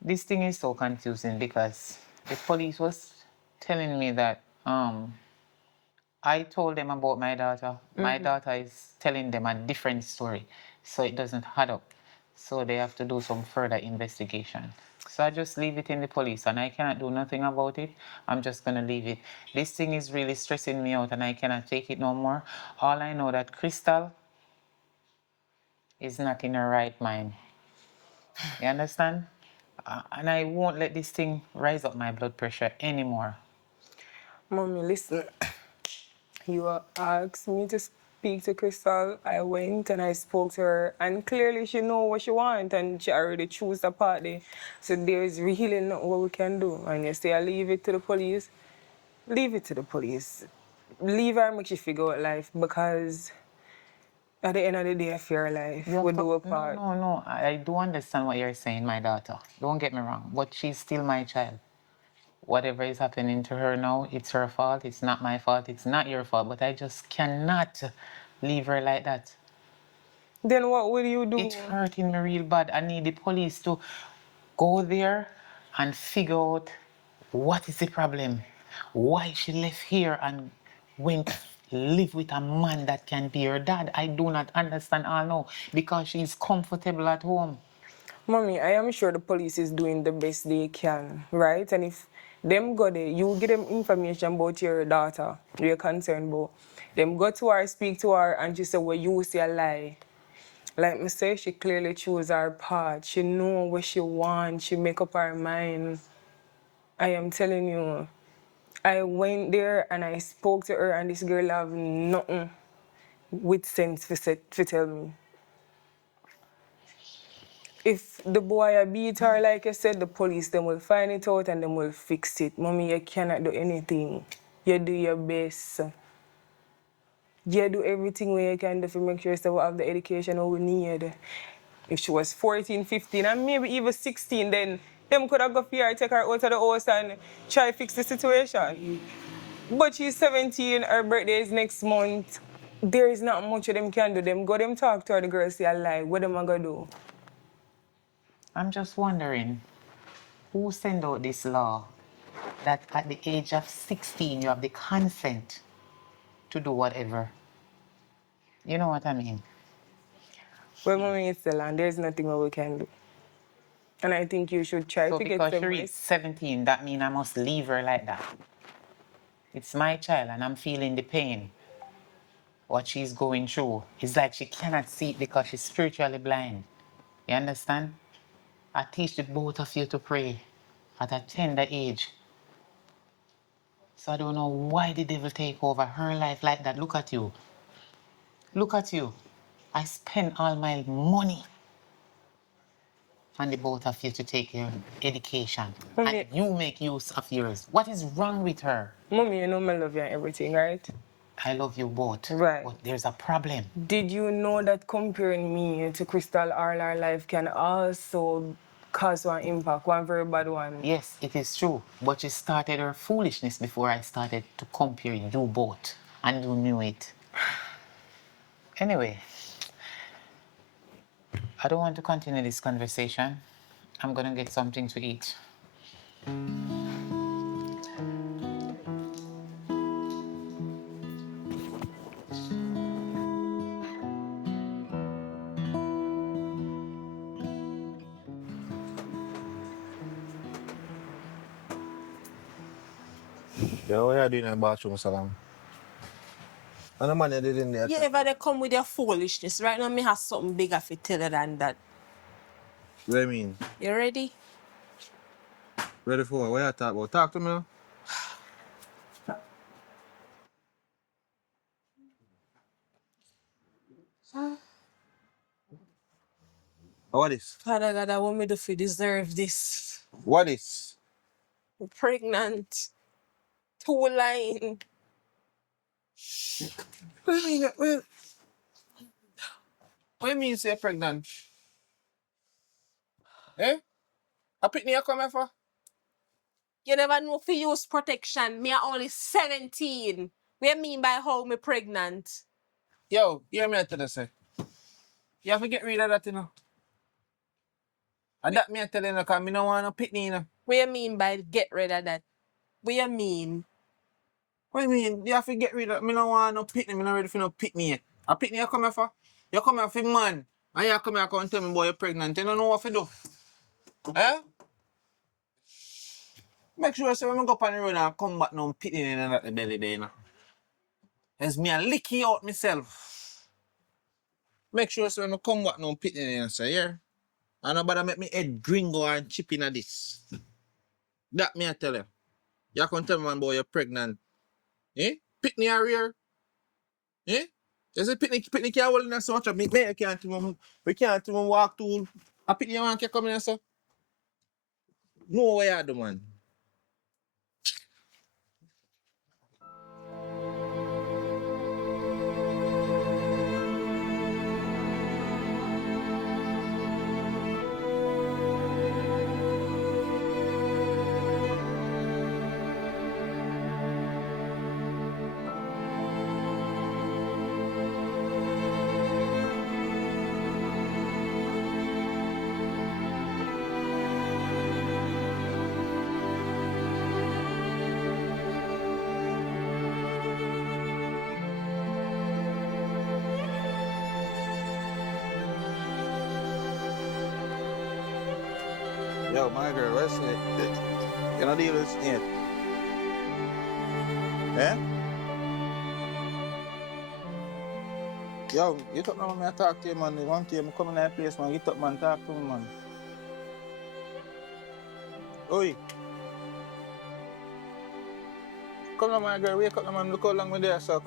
This thing is so confusing because the police was telling me that I told them about my daughter. My daughter is telling them a different story, so it doesn't add up. So they have to do some further investigation. So I just leave it in the police and I cannot do nothing about it. I'm just gonna leave it. This thing is really stressing me out and I cannot take it no more. All I know that Crystal is not in her right mind. You understand? And I won't let this thing rise up my blood pressure anymore. Mommy, listen. You asked me to speak to Crystal. I went and I spoke to her, and clearly she know what she want, and she already choose the party. So there's really nothing what we can do. And you say I leave it to the police. Leave it to the police. Leave her and make she figure out life, because at the end of the day, I fear life. We do a part. No. I do understand what you're saying, my daughter. Don't get me wrong, but she's still my child. Whatever is happening to her now, it's her fault. It's not my fault. It's not your fault. But I just cannot leave her like that. Then what will you do? It's hurting me real bad. I need the police to go there and figure out what is the problem. Why she left here and went live with a man that can be her dad. I do not understand all now because she's comfortable at home. Mommy, I am sure the police is doing the best they can, right? And if them go there, you give them information about your daughter, you're concerned about. Them go to her, speak to her, and she say, well, you say a lie. Like me say, she clearly chose her path. She know what she wants. She make up her mind. I am telling you, I went there and I spoke to her, and this girl have nothing. with sense for tell me. If the boy beat her, like I said, the police them will find it out and them will fix it. Mommy, you cannot do anything. You do your best. You do everything where you can do to make sure that we have the education we need. If she was 14, 15, and maybe even 16, then them could have got for her, take her out of the house and try to fix the situation. But she's 17, her birthday is next month. There is not much of them can do. Them go them talk to her, the girl say a lie. What them gonna do? I'm just wondering, who sent out this law that at the age of 16 you have the consent to do whatever? You know what I mean? Well, mommy, it's the land. There's nothing more we can do. And I think you should try So to get because she some reached rest. 17, that means I must leave her like that. It's my child and I'm feeling the pain. What she's going through. It's like she cannot see it because she's spiritually blind. You understand? I teach the both of you to pray at a tender age. So I don't know why the devil take over her life like that. Look at you. Look at you. I spend all my money on the both of you to take your education. And Mommy, you make use of yours. What is wrong with her? mommy, you know I love you and everything, right? I love you both. Right. But there's a problem. Did you know that comparing me to Crystal all our life can also cause one impact, one very bad one? Yes, it is true. But she started her foolishness before I started to compare you both. And you knew it. Anyway, I don't want to continue this conversation. I'm gonna get something to eat. Yo, what you doing in the bathroom, Salam? And the man you did in there. You ever they come with your foolishness? Right now, me have something bigger for tell you than that. What do you mean? You ready? Ready for what? What you talk about? Talk to me now. What is? Father God, I want me to deserve this. What is? I'm pregnant. 2 line. What do you mean? What do you mean say you're pregnant? Eh? A Pickney you come here for? You never know if you use protection. Me are only 17. What you mean by how me pregnant? Yo, hear me tell you say. You have to get rid of that, you know. And that me tell you, because I don't want no Pickney, you know. What you mean by get rid of that? What you mean? What do you mean? You have to get rid of. Me don't want no Pickney. Me not ready for no Pickney. A Pickney you come here for? You come here for man. And you come here and tell me boy you're pregnant. You don't know what to do. Eh? Make sure say when I go up on the road and come back no Pickney in the belly there, you know. It's me a lick you out myself. Make sure say when I come back no Pickney in say, yeah. And nobody make me head gringo and chip in this. That me I tell you. You can tell me man boy you're pregnant. Eh? Pickney are here. Eh? You say Pickney can't hold in there so much. Me can't even walk to a Pickney man can come in and say. No way I do man. Yo, my girl, what's it? You know deal with it. Eh? Yo, you talk now, I talk to you, man. One time I come in that place, man. Get up, man. Talk to me, man. Oi. Come on, my girl. Wake up, man. Look how long we're there, so.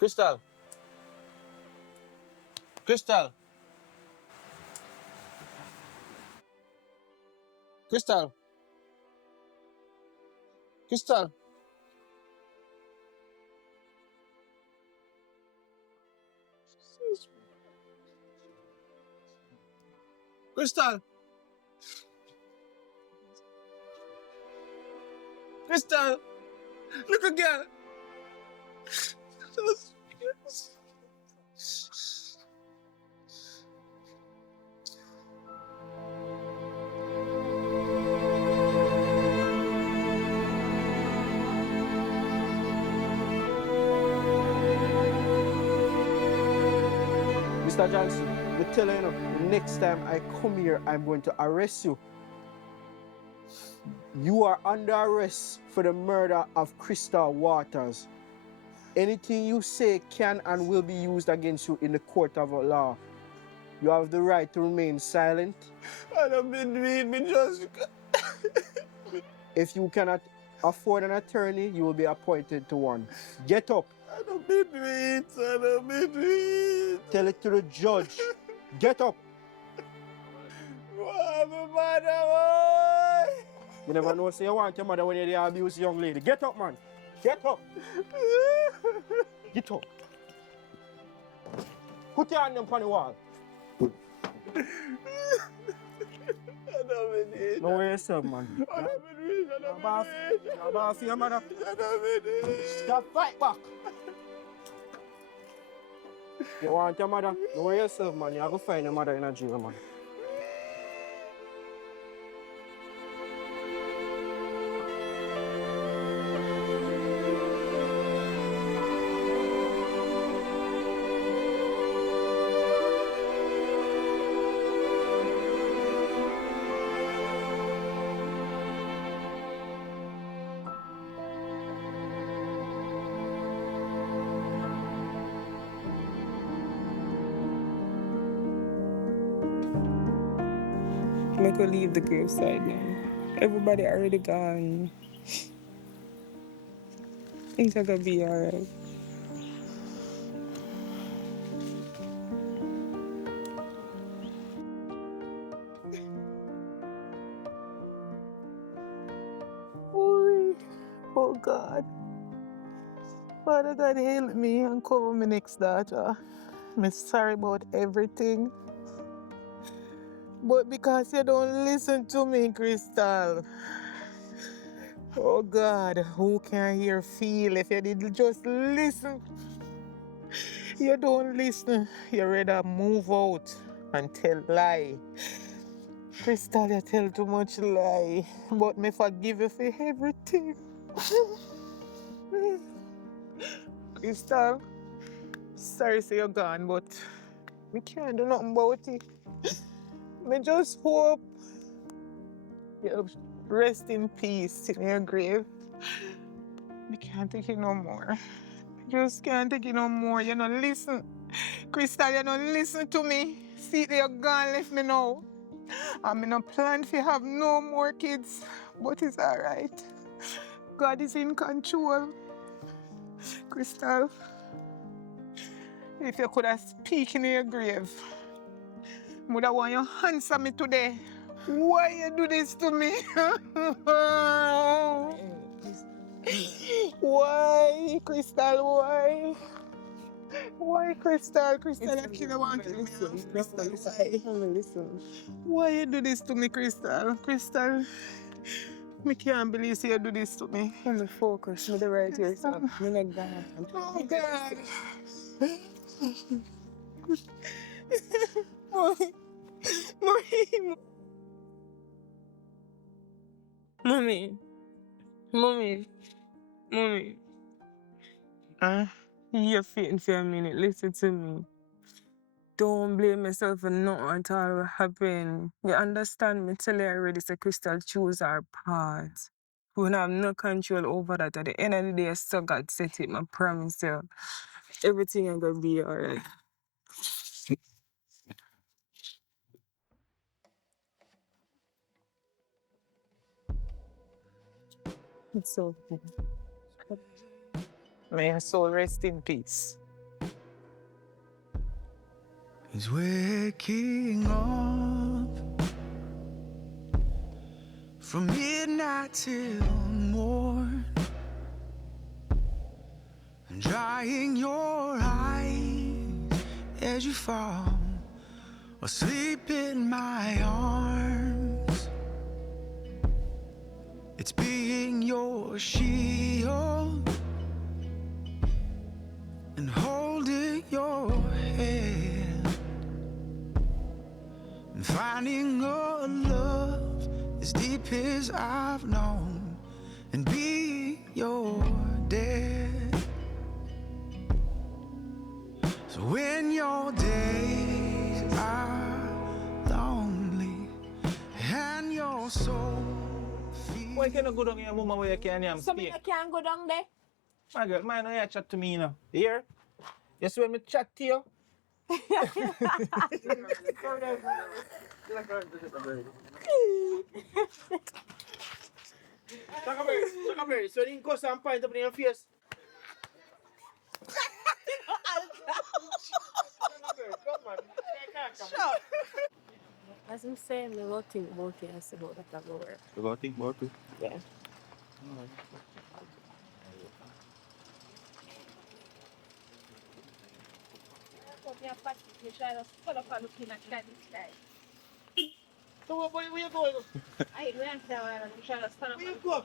Crystal. Crystal. Crystal. Crystal. Crystal. Crystal. Look again. Mr. Johnson, me tell you, the next time I come here, I'm going to arrest you. You are under arrest for the murder of Crystal Waters. Anything you say can and will be used against you in the court of law. You have the right to remain silent. I don't believe me, just. If you cannot afford an attorney, you will be appointed to one. Get up. I don't believe it. I don't believe it. Tell it to the judge. Get up. Why, my mother, boy? You never know, say you want your mother when you abuse a young lady. Get up, man. Get up. Get up. Put your hand on the wall. I don't believe it. No way yourself, man. I don't believe it. I don't believe it. You're about for your mother. I don't believe it. Stop, fight back. You want your mother? No way yourself, man. You have to find your mother in a jail, man. I could leave the graveside now. Everybody already gone. Things are gonna be alright. Oh God. Father God, help me and cover my next daughter. I'm sorry about everything. But because you don't listen to me, Crystal. Oh God, who can hear feel if you did just listen? You don't listen. You rather move out and tell lie. Crystal, you tell too much lie. But me forgive you for everything. Crystal, sorry say you're gone, but we can't do nothing about it. Me just hope you rest in peace in your grave. We can't take it no more. Just can't take it no more. You don't listen. Crystal, you don't listen to me. See, you're gone, left me now. I'm in a plan to have no more kids, but it's alright. God is in control. Crystal, if you could have speak in your grave, would I want you to answer me today? Why you do this to me? Why, Crystal, why? Why, Crystal? Crystal, I kill want to kill me. Crystal, why? Listen. Why you do this to me, Crystal? Crystal, I can't believe you do this to me. I'm the focus. I'm the right yourself. I'm not gone. Oh, God. Mommy. Mommy. Mommy. You're fainting for a minute. Listen to me. Don't blame yourself for nothing at all what happened. You understand me? Tell you already, so Crystal choose our path. We don't have no control over that. At the end of the day, so God set it, I promise you. Everything is gonna be alright. It's okay. May your soul rest in peace. is waking up from midnight till morn, and drying your eyes as you fall asleep in my arms. It's being your shield and holding your hand and finding a love as deep as I've known and being your dad. So when your days are lonely and your soul Why can't you go down here, mama, where you can So me stay? I can't go down there. My girl, man, you chat to me, you know. You hear? You see when me chat to you? Shakabery, so you go some pint up in your face. Shakabery, come on. Shut. As I'm saying, me will think about it and see how that will work. You gotta think about it. Yeah. So where you going? I went there and try to stand up. Where you go?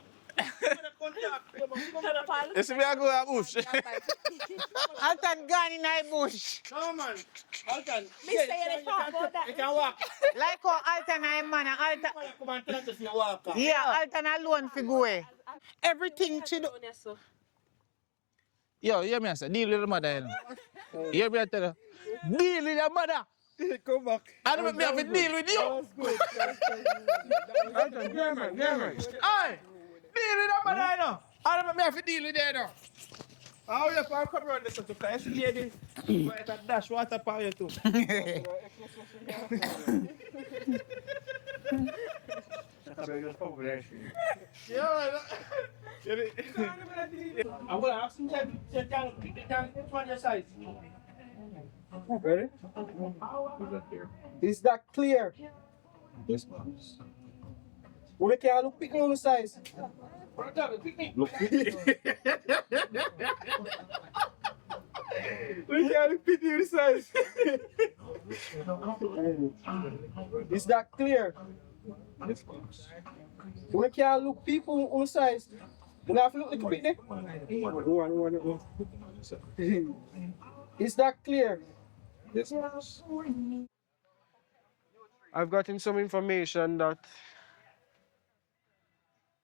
You see me I go a bush. Alton gone in the bush. No man. Alton. Mister, you talk about that. You can walk. Like how Alton and man, Alton. Come and tell us if you walk. Yeah, Alton alone for go away. Everything she do. Yo, hear me I say, deal with the mother. You know. Hear me I tell you. Deal with your mother. Come back. I don't have to deal with you. That was good. Alton, get me. Aye. Deal with your mother, you know. I don't have to deal with you, know. How you can come around this to play? See lady, right at dash water for you too. Yeah. I'm gonna ask him to pick the down on your size. Ready? Is that clear? Yes, ma'am. We can't look Pickney on the size. Look. We can't look Pickney on the size. Is that clear? Yes, ma'am. We can't look people on the size. We have to look like Pickney. Is that clear? Yes, ma'am. I've gotten some information that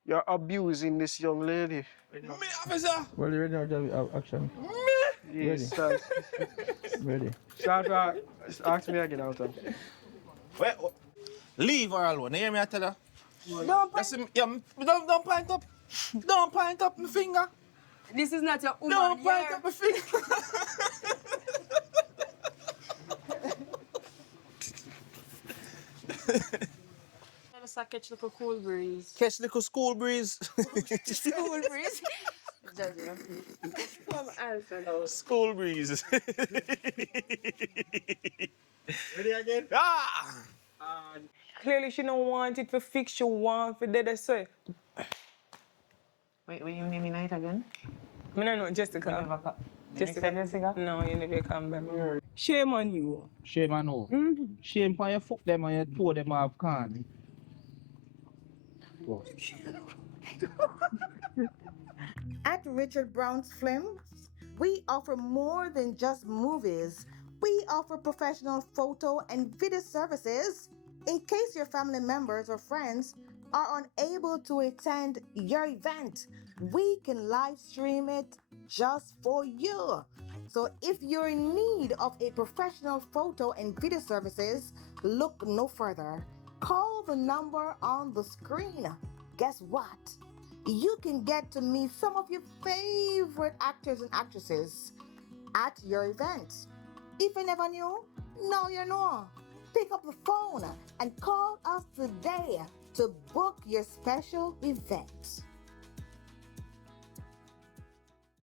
you're abusing this young lady. Me, officer! Well, you're ready to action. Me! Yes, start. Ready. Start, ask me again, Alton. Wait, leave her alone. You hear me I tell her? Don't You see me? Yeah, don't point up. Don't point up my finger. This is not your woman. Don't point up my finger. Just a catch like a cool breeze. Catch little school breeze. Cool breeze. Come Alton. School breeze. Ready again? Ah! Clearly she don't want it for fix, she want for dead as well. Wait, you name it again? I don't know, Jessica. Jessica? No, you never come back. Shame on you. Shame on who? Shame for your fuck them and your toe them have can. At Richard Brown's Films, we offer more than just movies. We offer professional photo and video services. In case your family members or friends are unable to attend your event, we can live stream it just for you. So if you're in need of a professional photo and video services, look no further. Call the number on the screen. Guess what? You can get to meet some of your favorite actors and actresses at your event. If you never knew, now you know. Pick up the phone and call us today to book your special event.